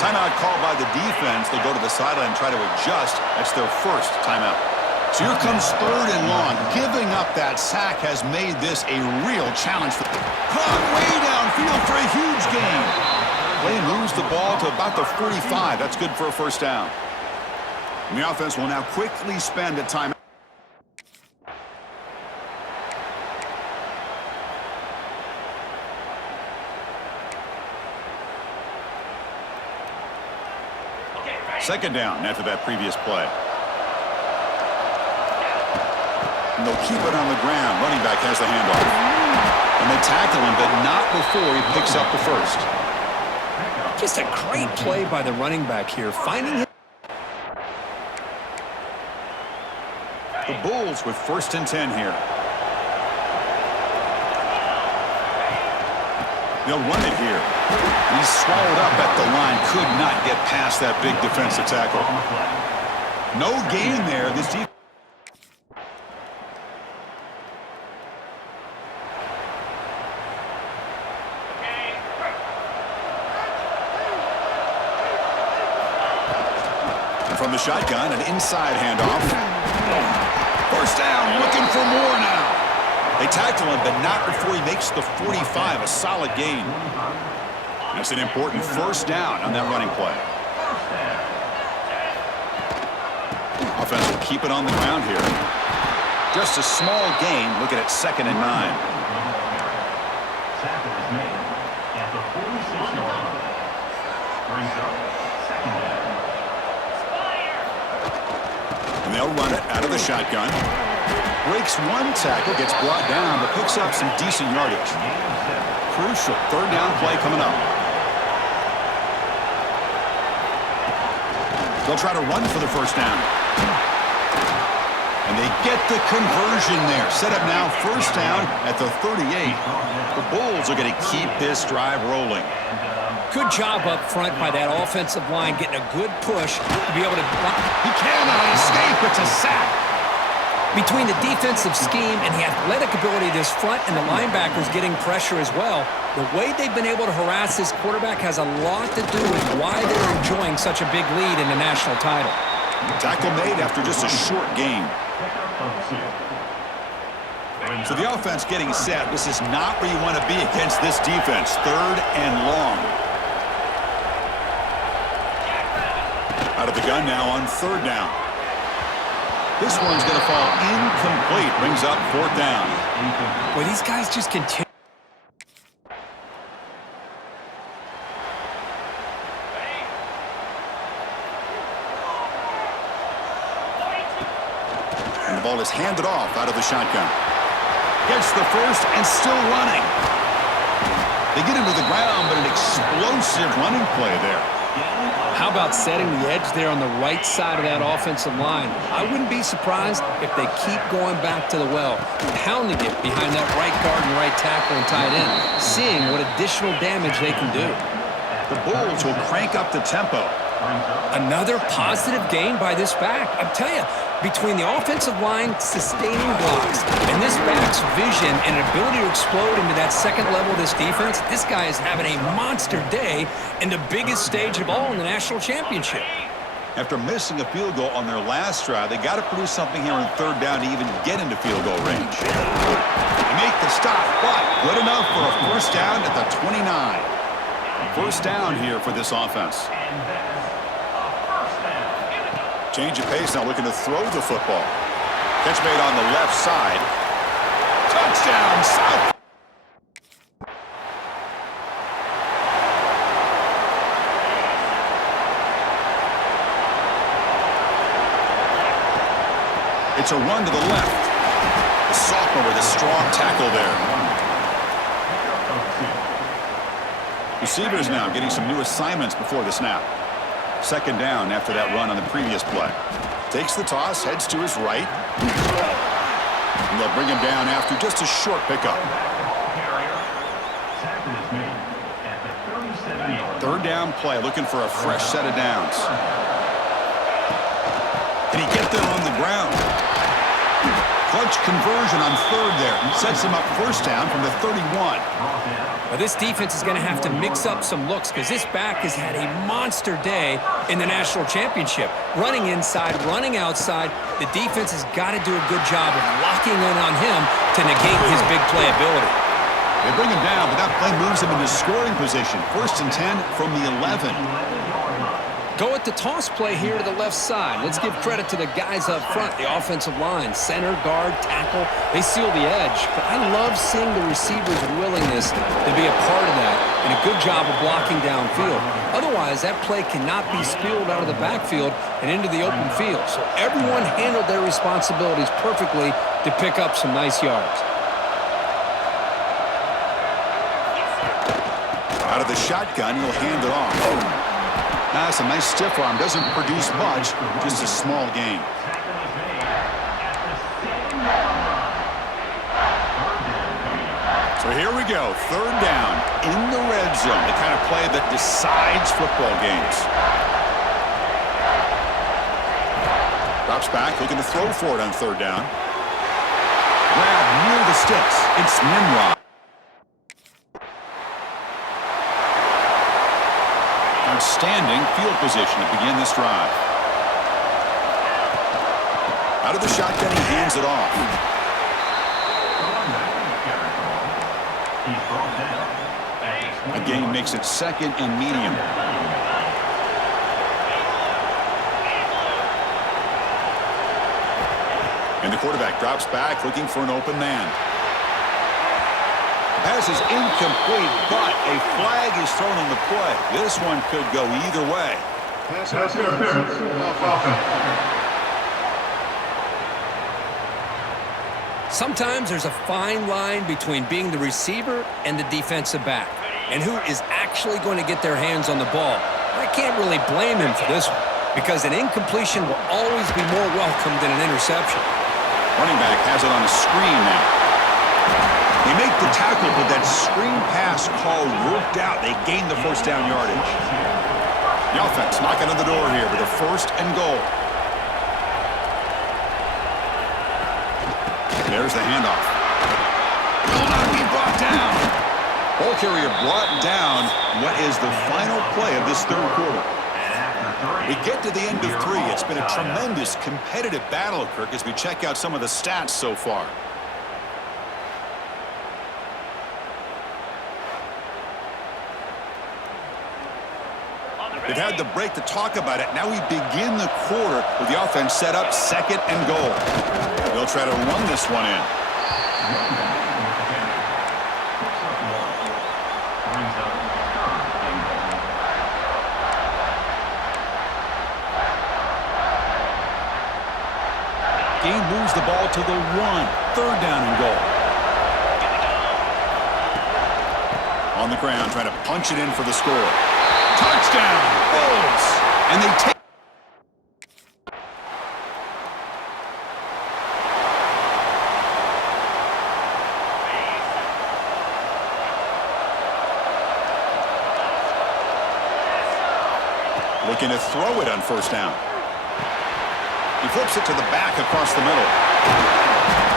Timeout called by the defense. They go to the sideline and try to adjust. That's their first timeout. So here comes 3rd and long. Giving up that sack has made this a real challenge for them. Caught way downfield for a huge gain. Play moves the ball to about the 45. That's good for a first down. And the offense will now quickly spend a timeout. Second down after that previous play. And they'll keep it on the ground. Running back has the handoff. And they tackle him, but not before he picks up the first. Just a great play by the running back here. Finding him. The Bulls with 1st and 10 here. They'll run it here. He's swallowed up at the line. Could not get past that big defensive tackle. No gain there. This defense. And from the shotgun, an inside handoff. First down, looking for more now. They tackle him, but not before he makes the 45, a solid gain. That's an important first down on that running play. Offense will keep it on the ground here. Just a small gain, looking at 2nd and 9. Sack is made at the 46-yard line. Brings up 2nd down. And they'll run it out of the shotgun. Breaks one tackle, gets brought down, but picks up some decent yardage. Crucial 3rd down play coming up. They'll try to run for the first down. And they get the conversion there. Set up now, first down at the 38. The Bulls are going to keep this drive rolling. Good job up front by that offensive line, getting a good push to be able to. He cannot escape. It's a sack. Between the defensive scheme and the athletic ability of this front and the linebackers getting pressure as well, the way they've been able to harass this quarterback has a lot to do with why they're enjoying such a big lead in the national title. Tackle made after just a short game. So the offense getting set. This is not where you want to be against this defense. 3rd and long. Out of the gun now on 3rd down. This one's going to fall incomplete. Brings up 4th down. Well, these guys just continue. And the ball is handed off out of the shotgun. Gets the first and still running. They get into the ground, but an explosive running play there. How about setting the edge there on the right side of that offensive line? I wouldn't be surprised if they keep going back to the well, pounding it behind that right guard and right tackle and tight end, seeing what additional damage they can do. The Bulls will crank up the tempo. Another positive gain by this back. I'm telling you, between the offensive line sustaining blocks and this back's vision and ability to explode into that second level of this defense, this guy is having a monster day in the biggest stage of all in the national championship. After missing a field goal on their last drive, they got to produce something here on 3rd down to even get into field goal range. They make the stop, but good enough for a first down at the 29. First down here for this offense. Change of pace now, looking to throw the football. Catch made on the left side. Touchdown! Touchdown, South. It's a run to the left. The sophomore with a strong tackle there. Receivers now getting some new assignments before the snap. Second down after that run on the previous play. Takes the toss, heads to his right. And they'll bring him down after just a short pickup. Third down play, looking for a fresh set of downs. Can he get there on the ground? Clutch conversion on third there. Sets him up first down from the 31. Well, this defense is going to have to mix up some looks because this back has had a monster day in the national championship. Running inside, running outside. The defense has got to do a good job of locking in on him to negate his big play ability. They bring him down, but that play moves him into scoring position. First and 10 from the 11. Go at the toss play here to the left side. Let's give credit to the guys up front, the offensive line, center, guard, tackle. They seal the edge. But I love seeing the receivers' willingness to be a part of that and a good job of blocking downfield. Otherwise, that play cannot be spilled out of the backfield and into the open field. So everyone handled their responsibilities perfectly to pick up some nice yards. Out of the shotgun, he'll hand it off. That's a nice stiff arm. Doesn't produce much, just a small gain. So here we go, third down in the red zone, the kind of play that decides football games. Drops back, looking to throw for it on third down. Grab near the sticks. It's Nimrod. Outstanding field position to begin this drive. Out of the shotgun, he hands it off. A gain makes it second and medium. And the quarterback drops back, looking for an open man. Pass is incomplete, but a flag is thrown on the play. This one could go either way. Pass interference. Sometimes there's a fine line between being the receiver and the defensive back, and who is actually going to get their hands on the ball. I can't really blame him for this one, because an incompletion will always be more welcome than an interception. Running back has it on a screen now. They make the tackle, but that screen pass call worked out. They gained the first down yardage. The offense knocking on the door here with a first and goal. There's the handoff. Will not be brought down. Ball carrier brought down. What is the final play of this third quarter? We get to the end of three. It's been a tremendous competitive battle, Kirk, as we check out some of the stats so far. They've had the break to talk about it. Now we begin the quarter with the offense set up second and goal. They'll try to run this one in. Gain moves the ball to the 1. Third down and goal. On the ground, trying to punch it in for the score. Touchdown, Bulls! And they take. Looking to throw it on first down. He flips it to the back across the middle.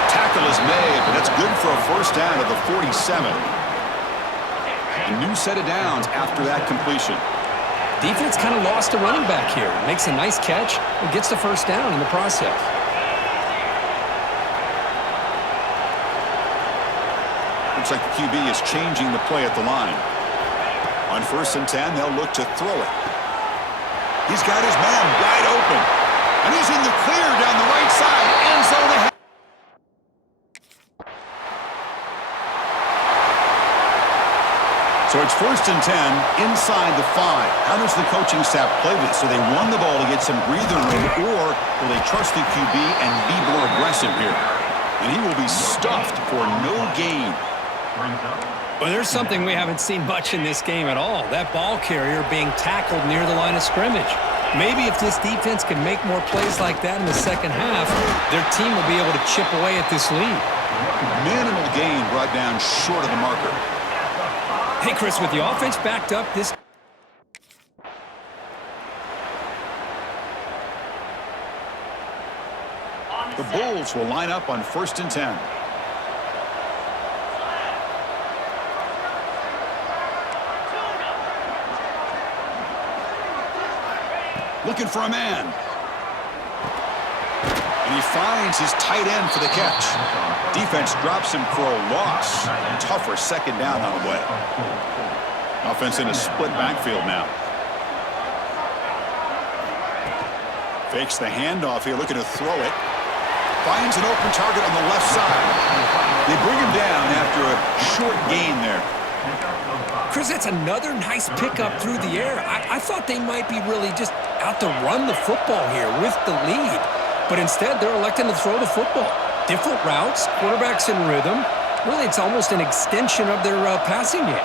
Tackle is made, but that's good for a first down at the 47. A new set of downs after that completion. Defense kind of lost a running back here. Makes a nice catch and gets the first down in the process. Looks like the QB is changing the play at the line. On first and 10, they'll look to throw it. He's got his man wide open. And he's in the clear down the right side. End zone ahead. So it's 1st and 10 inside the 5. How does the coaching staff play this? So they run the ball to get some breathing room, or will they trust the QB and be more aggressive here? And he will be stuffed for no gain. Well, there's something we haven't seen much in this game at all. That ball carrier being tackled near the line of scrimmage. Maybe if this defense can make more plays like that in the second half, their team will be able to chip away at this lead. Minimal gain brought down short of the marker. Hey, Chris, with the offense backed up, this... The Bulls will line up on 1st and 10. Looking for a man. And he finds his tight end for the catch. Defense drops him for a loss. Tougher second down on the way. Offense in a split backfield now. Fakes the handoff here, looking to throw it. Finds an open target on the left side. They bring him down after a short gain there. Chris, that's another nice pickup through the air. I thought they might be really just out to run the football here with the lead. But instead, they're electing to throw the football. Different routes, quarterbacks in rhythm. Really, it's almost an extension of their passing game.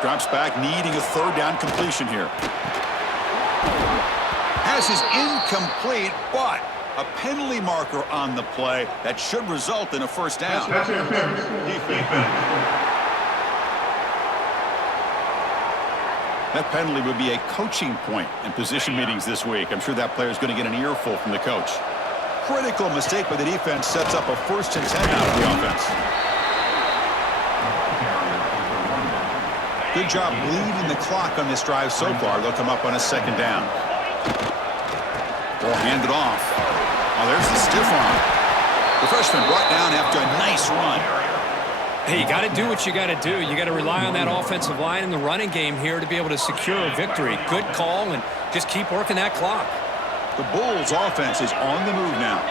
Drops back, needing a third down completion here. Pass is incomplete, but a penalty marker on the play that should result in a first down. That penalty would be a coaching point in position meetings this week. I'm sure that player is going to get an earful from the coach. Critical mistake by the defense sets up a 1st and 10 out of the offense. Good job bleeding the clock on this drive so far. They'll come up on a second down. Ball handed off. Oh, there's the stiff arm. The freshman brought down after a nice run. Hey, you got to do what you got to do. You got to rely on that offensive line and the running game here to be able to secure a victory. Good call, and just keep working that clock. The Bulls' offense is on the move now.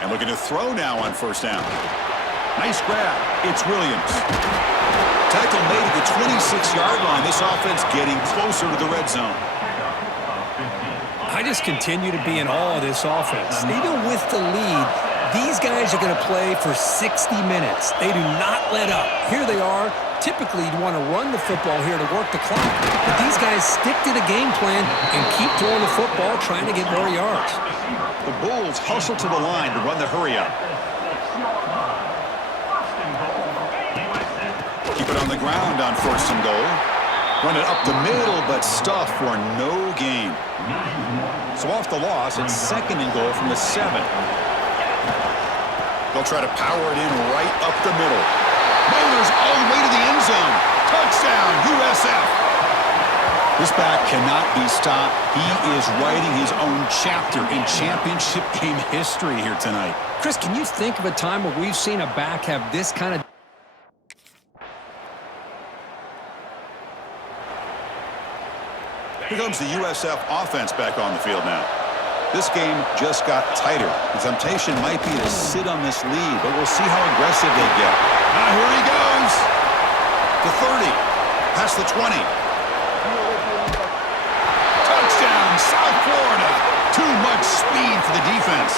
And looking to throw now on 1st down. Nice grab. It's Williams. Tackle made at the 26-yard line. This offense getting closer to the red zone. I just continue to be in awe of this offense. Even with the lead, these guys are going to play for 60 minutes. They do not let up. Here they are. Typically, you want to run the football here to work the clock. But these guys stick to the game plan and keep throwing the football, trying to get more yards. The Bulls hustle to the line to run the hurry-up. Keep it on the ground on 1st and goal. Run it up the middle, but stuffed for no gain. So off the loss, it's 2nd and goal from the 7. They'll try to power it in right up the middle. Motors all the way to the end zone. Touchdown, USF. This back cannot be stopped. He is writing his own chapter in championship game history here tonight. Chris, can you think of a time where we've seen a back have this kind of... Here comes the USF offense back on the field now. This game just got tighter. The temptation might be to sit on this lead, but we'll see how aggressive they get. Now here he goes. The 30, past the 20. Touchdown, South Florida. Too much speed for the defense.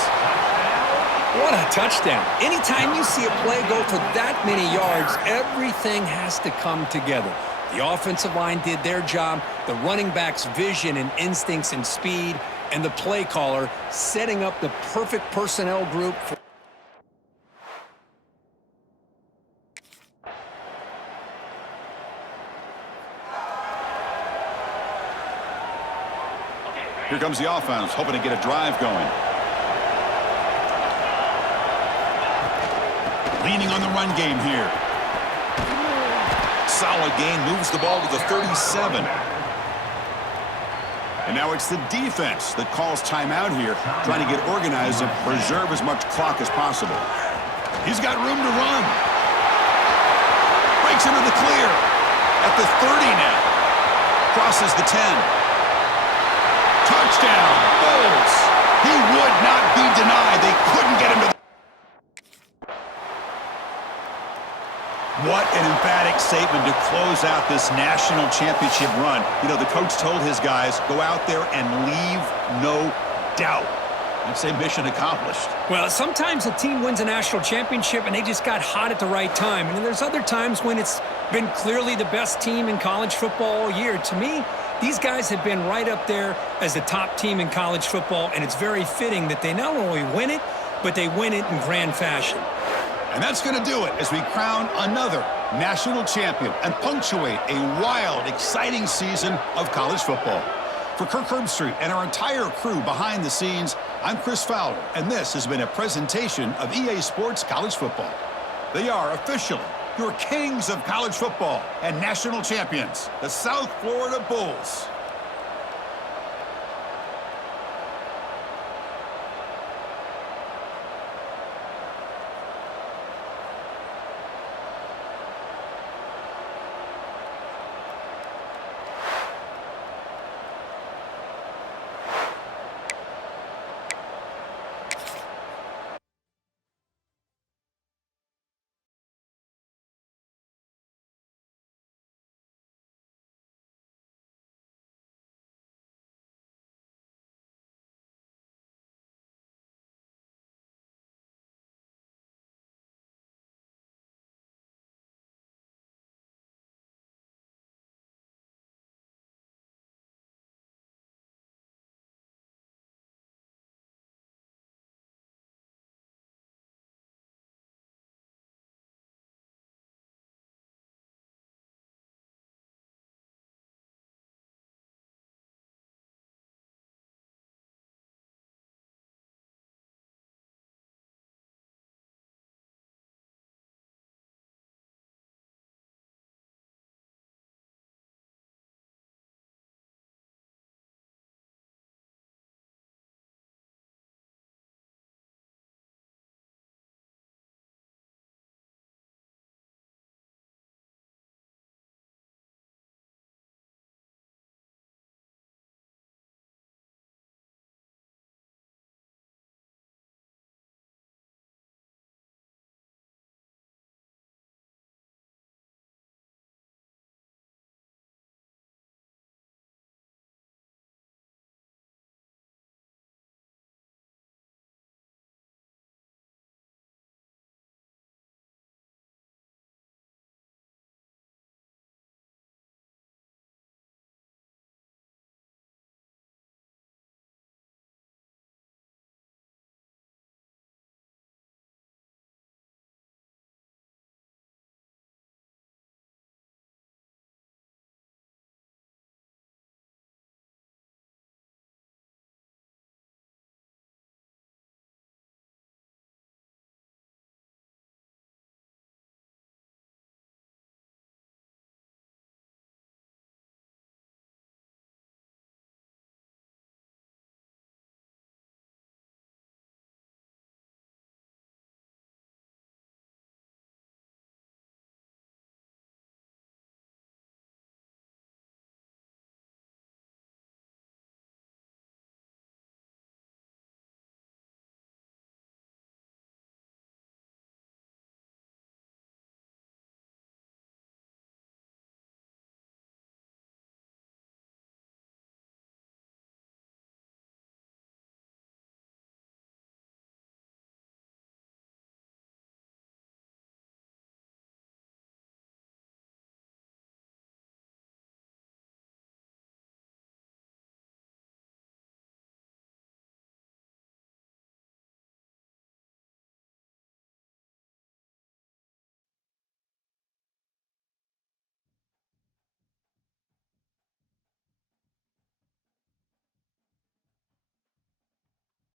What a touchdown. Anytime you see a play go for that many yards, everything has to come together. The offensive line did their job, the running back's vision and instincts and speed, and the play caller setting up the perfect personnel group for... Here comes the offense, hoping to get a drive going. Leaning on the run game here. Solid gain, moves the ball to the 37. And now it's the defense that calls timeout here, trying to get organized and preserve as much clock as possible. He's got room to run. Breaks into the clear. At the 30 now. Crosses the 10. Touchdown, Bulls. He would not be denied. They couldn't get him to. What an emphatic statement to close out this national championship run. You know, the coach told his guys, go out there and leave no doubt. I'd say mission accomplished. Well, sometimes a team wins a national championship and they just got hot at the right time. And then there's other times when it's been clearly the best team in college football all year. To me, these guys have been right up there as the top team in college football, and it's very fitting that they not only win it, but they win it in grand fashion. And that's going to do it as we crown another national champion and punctuate a wild, exciting season of college football. For Kirk Herbstreit and our entire crew behind the scenes, I'm Chris Fowler, and this has been a presentation of EA Sports College Football. They are officially your kings of college football and national champions, the South Florida Bulls.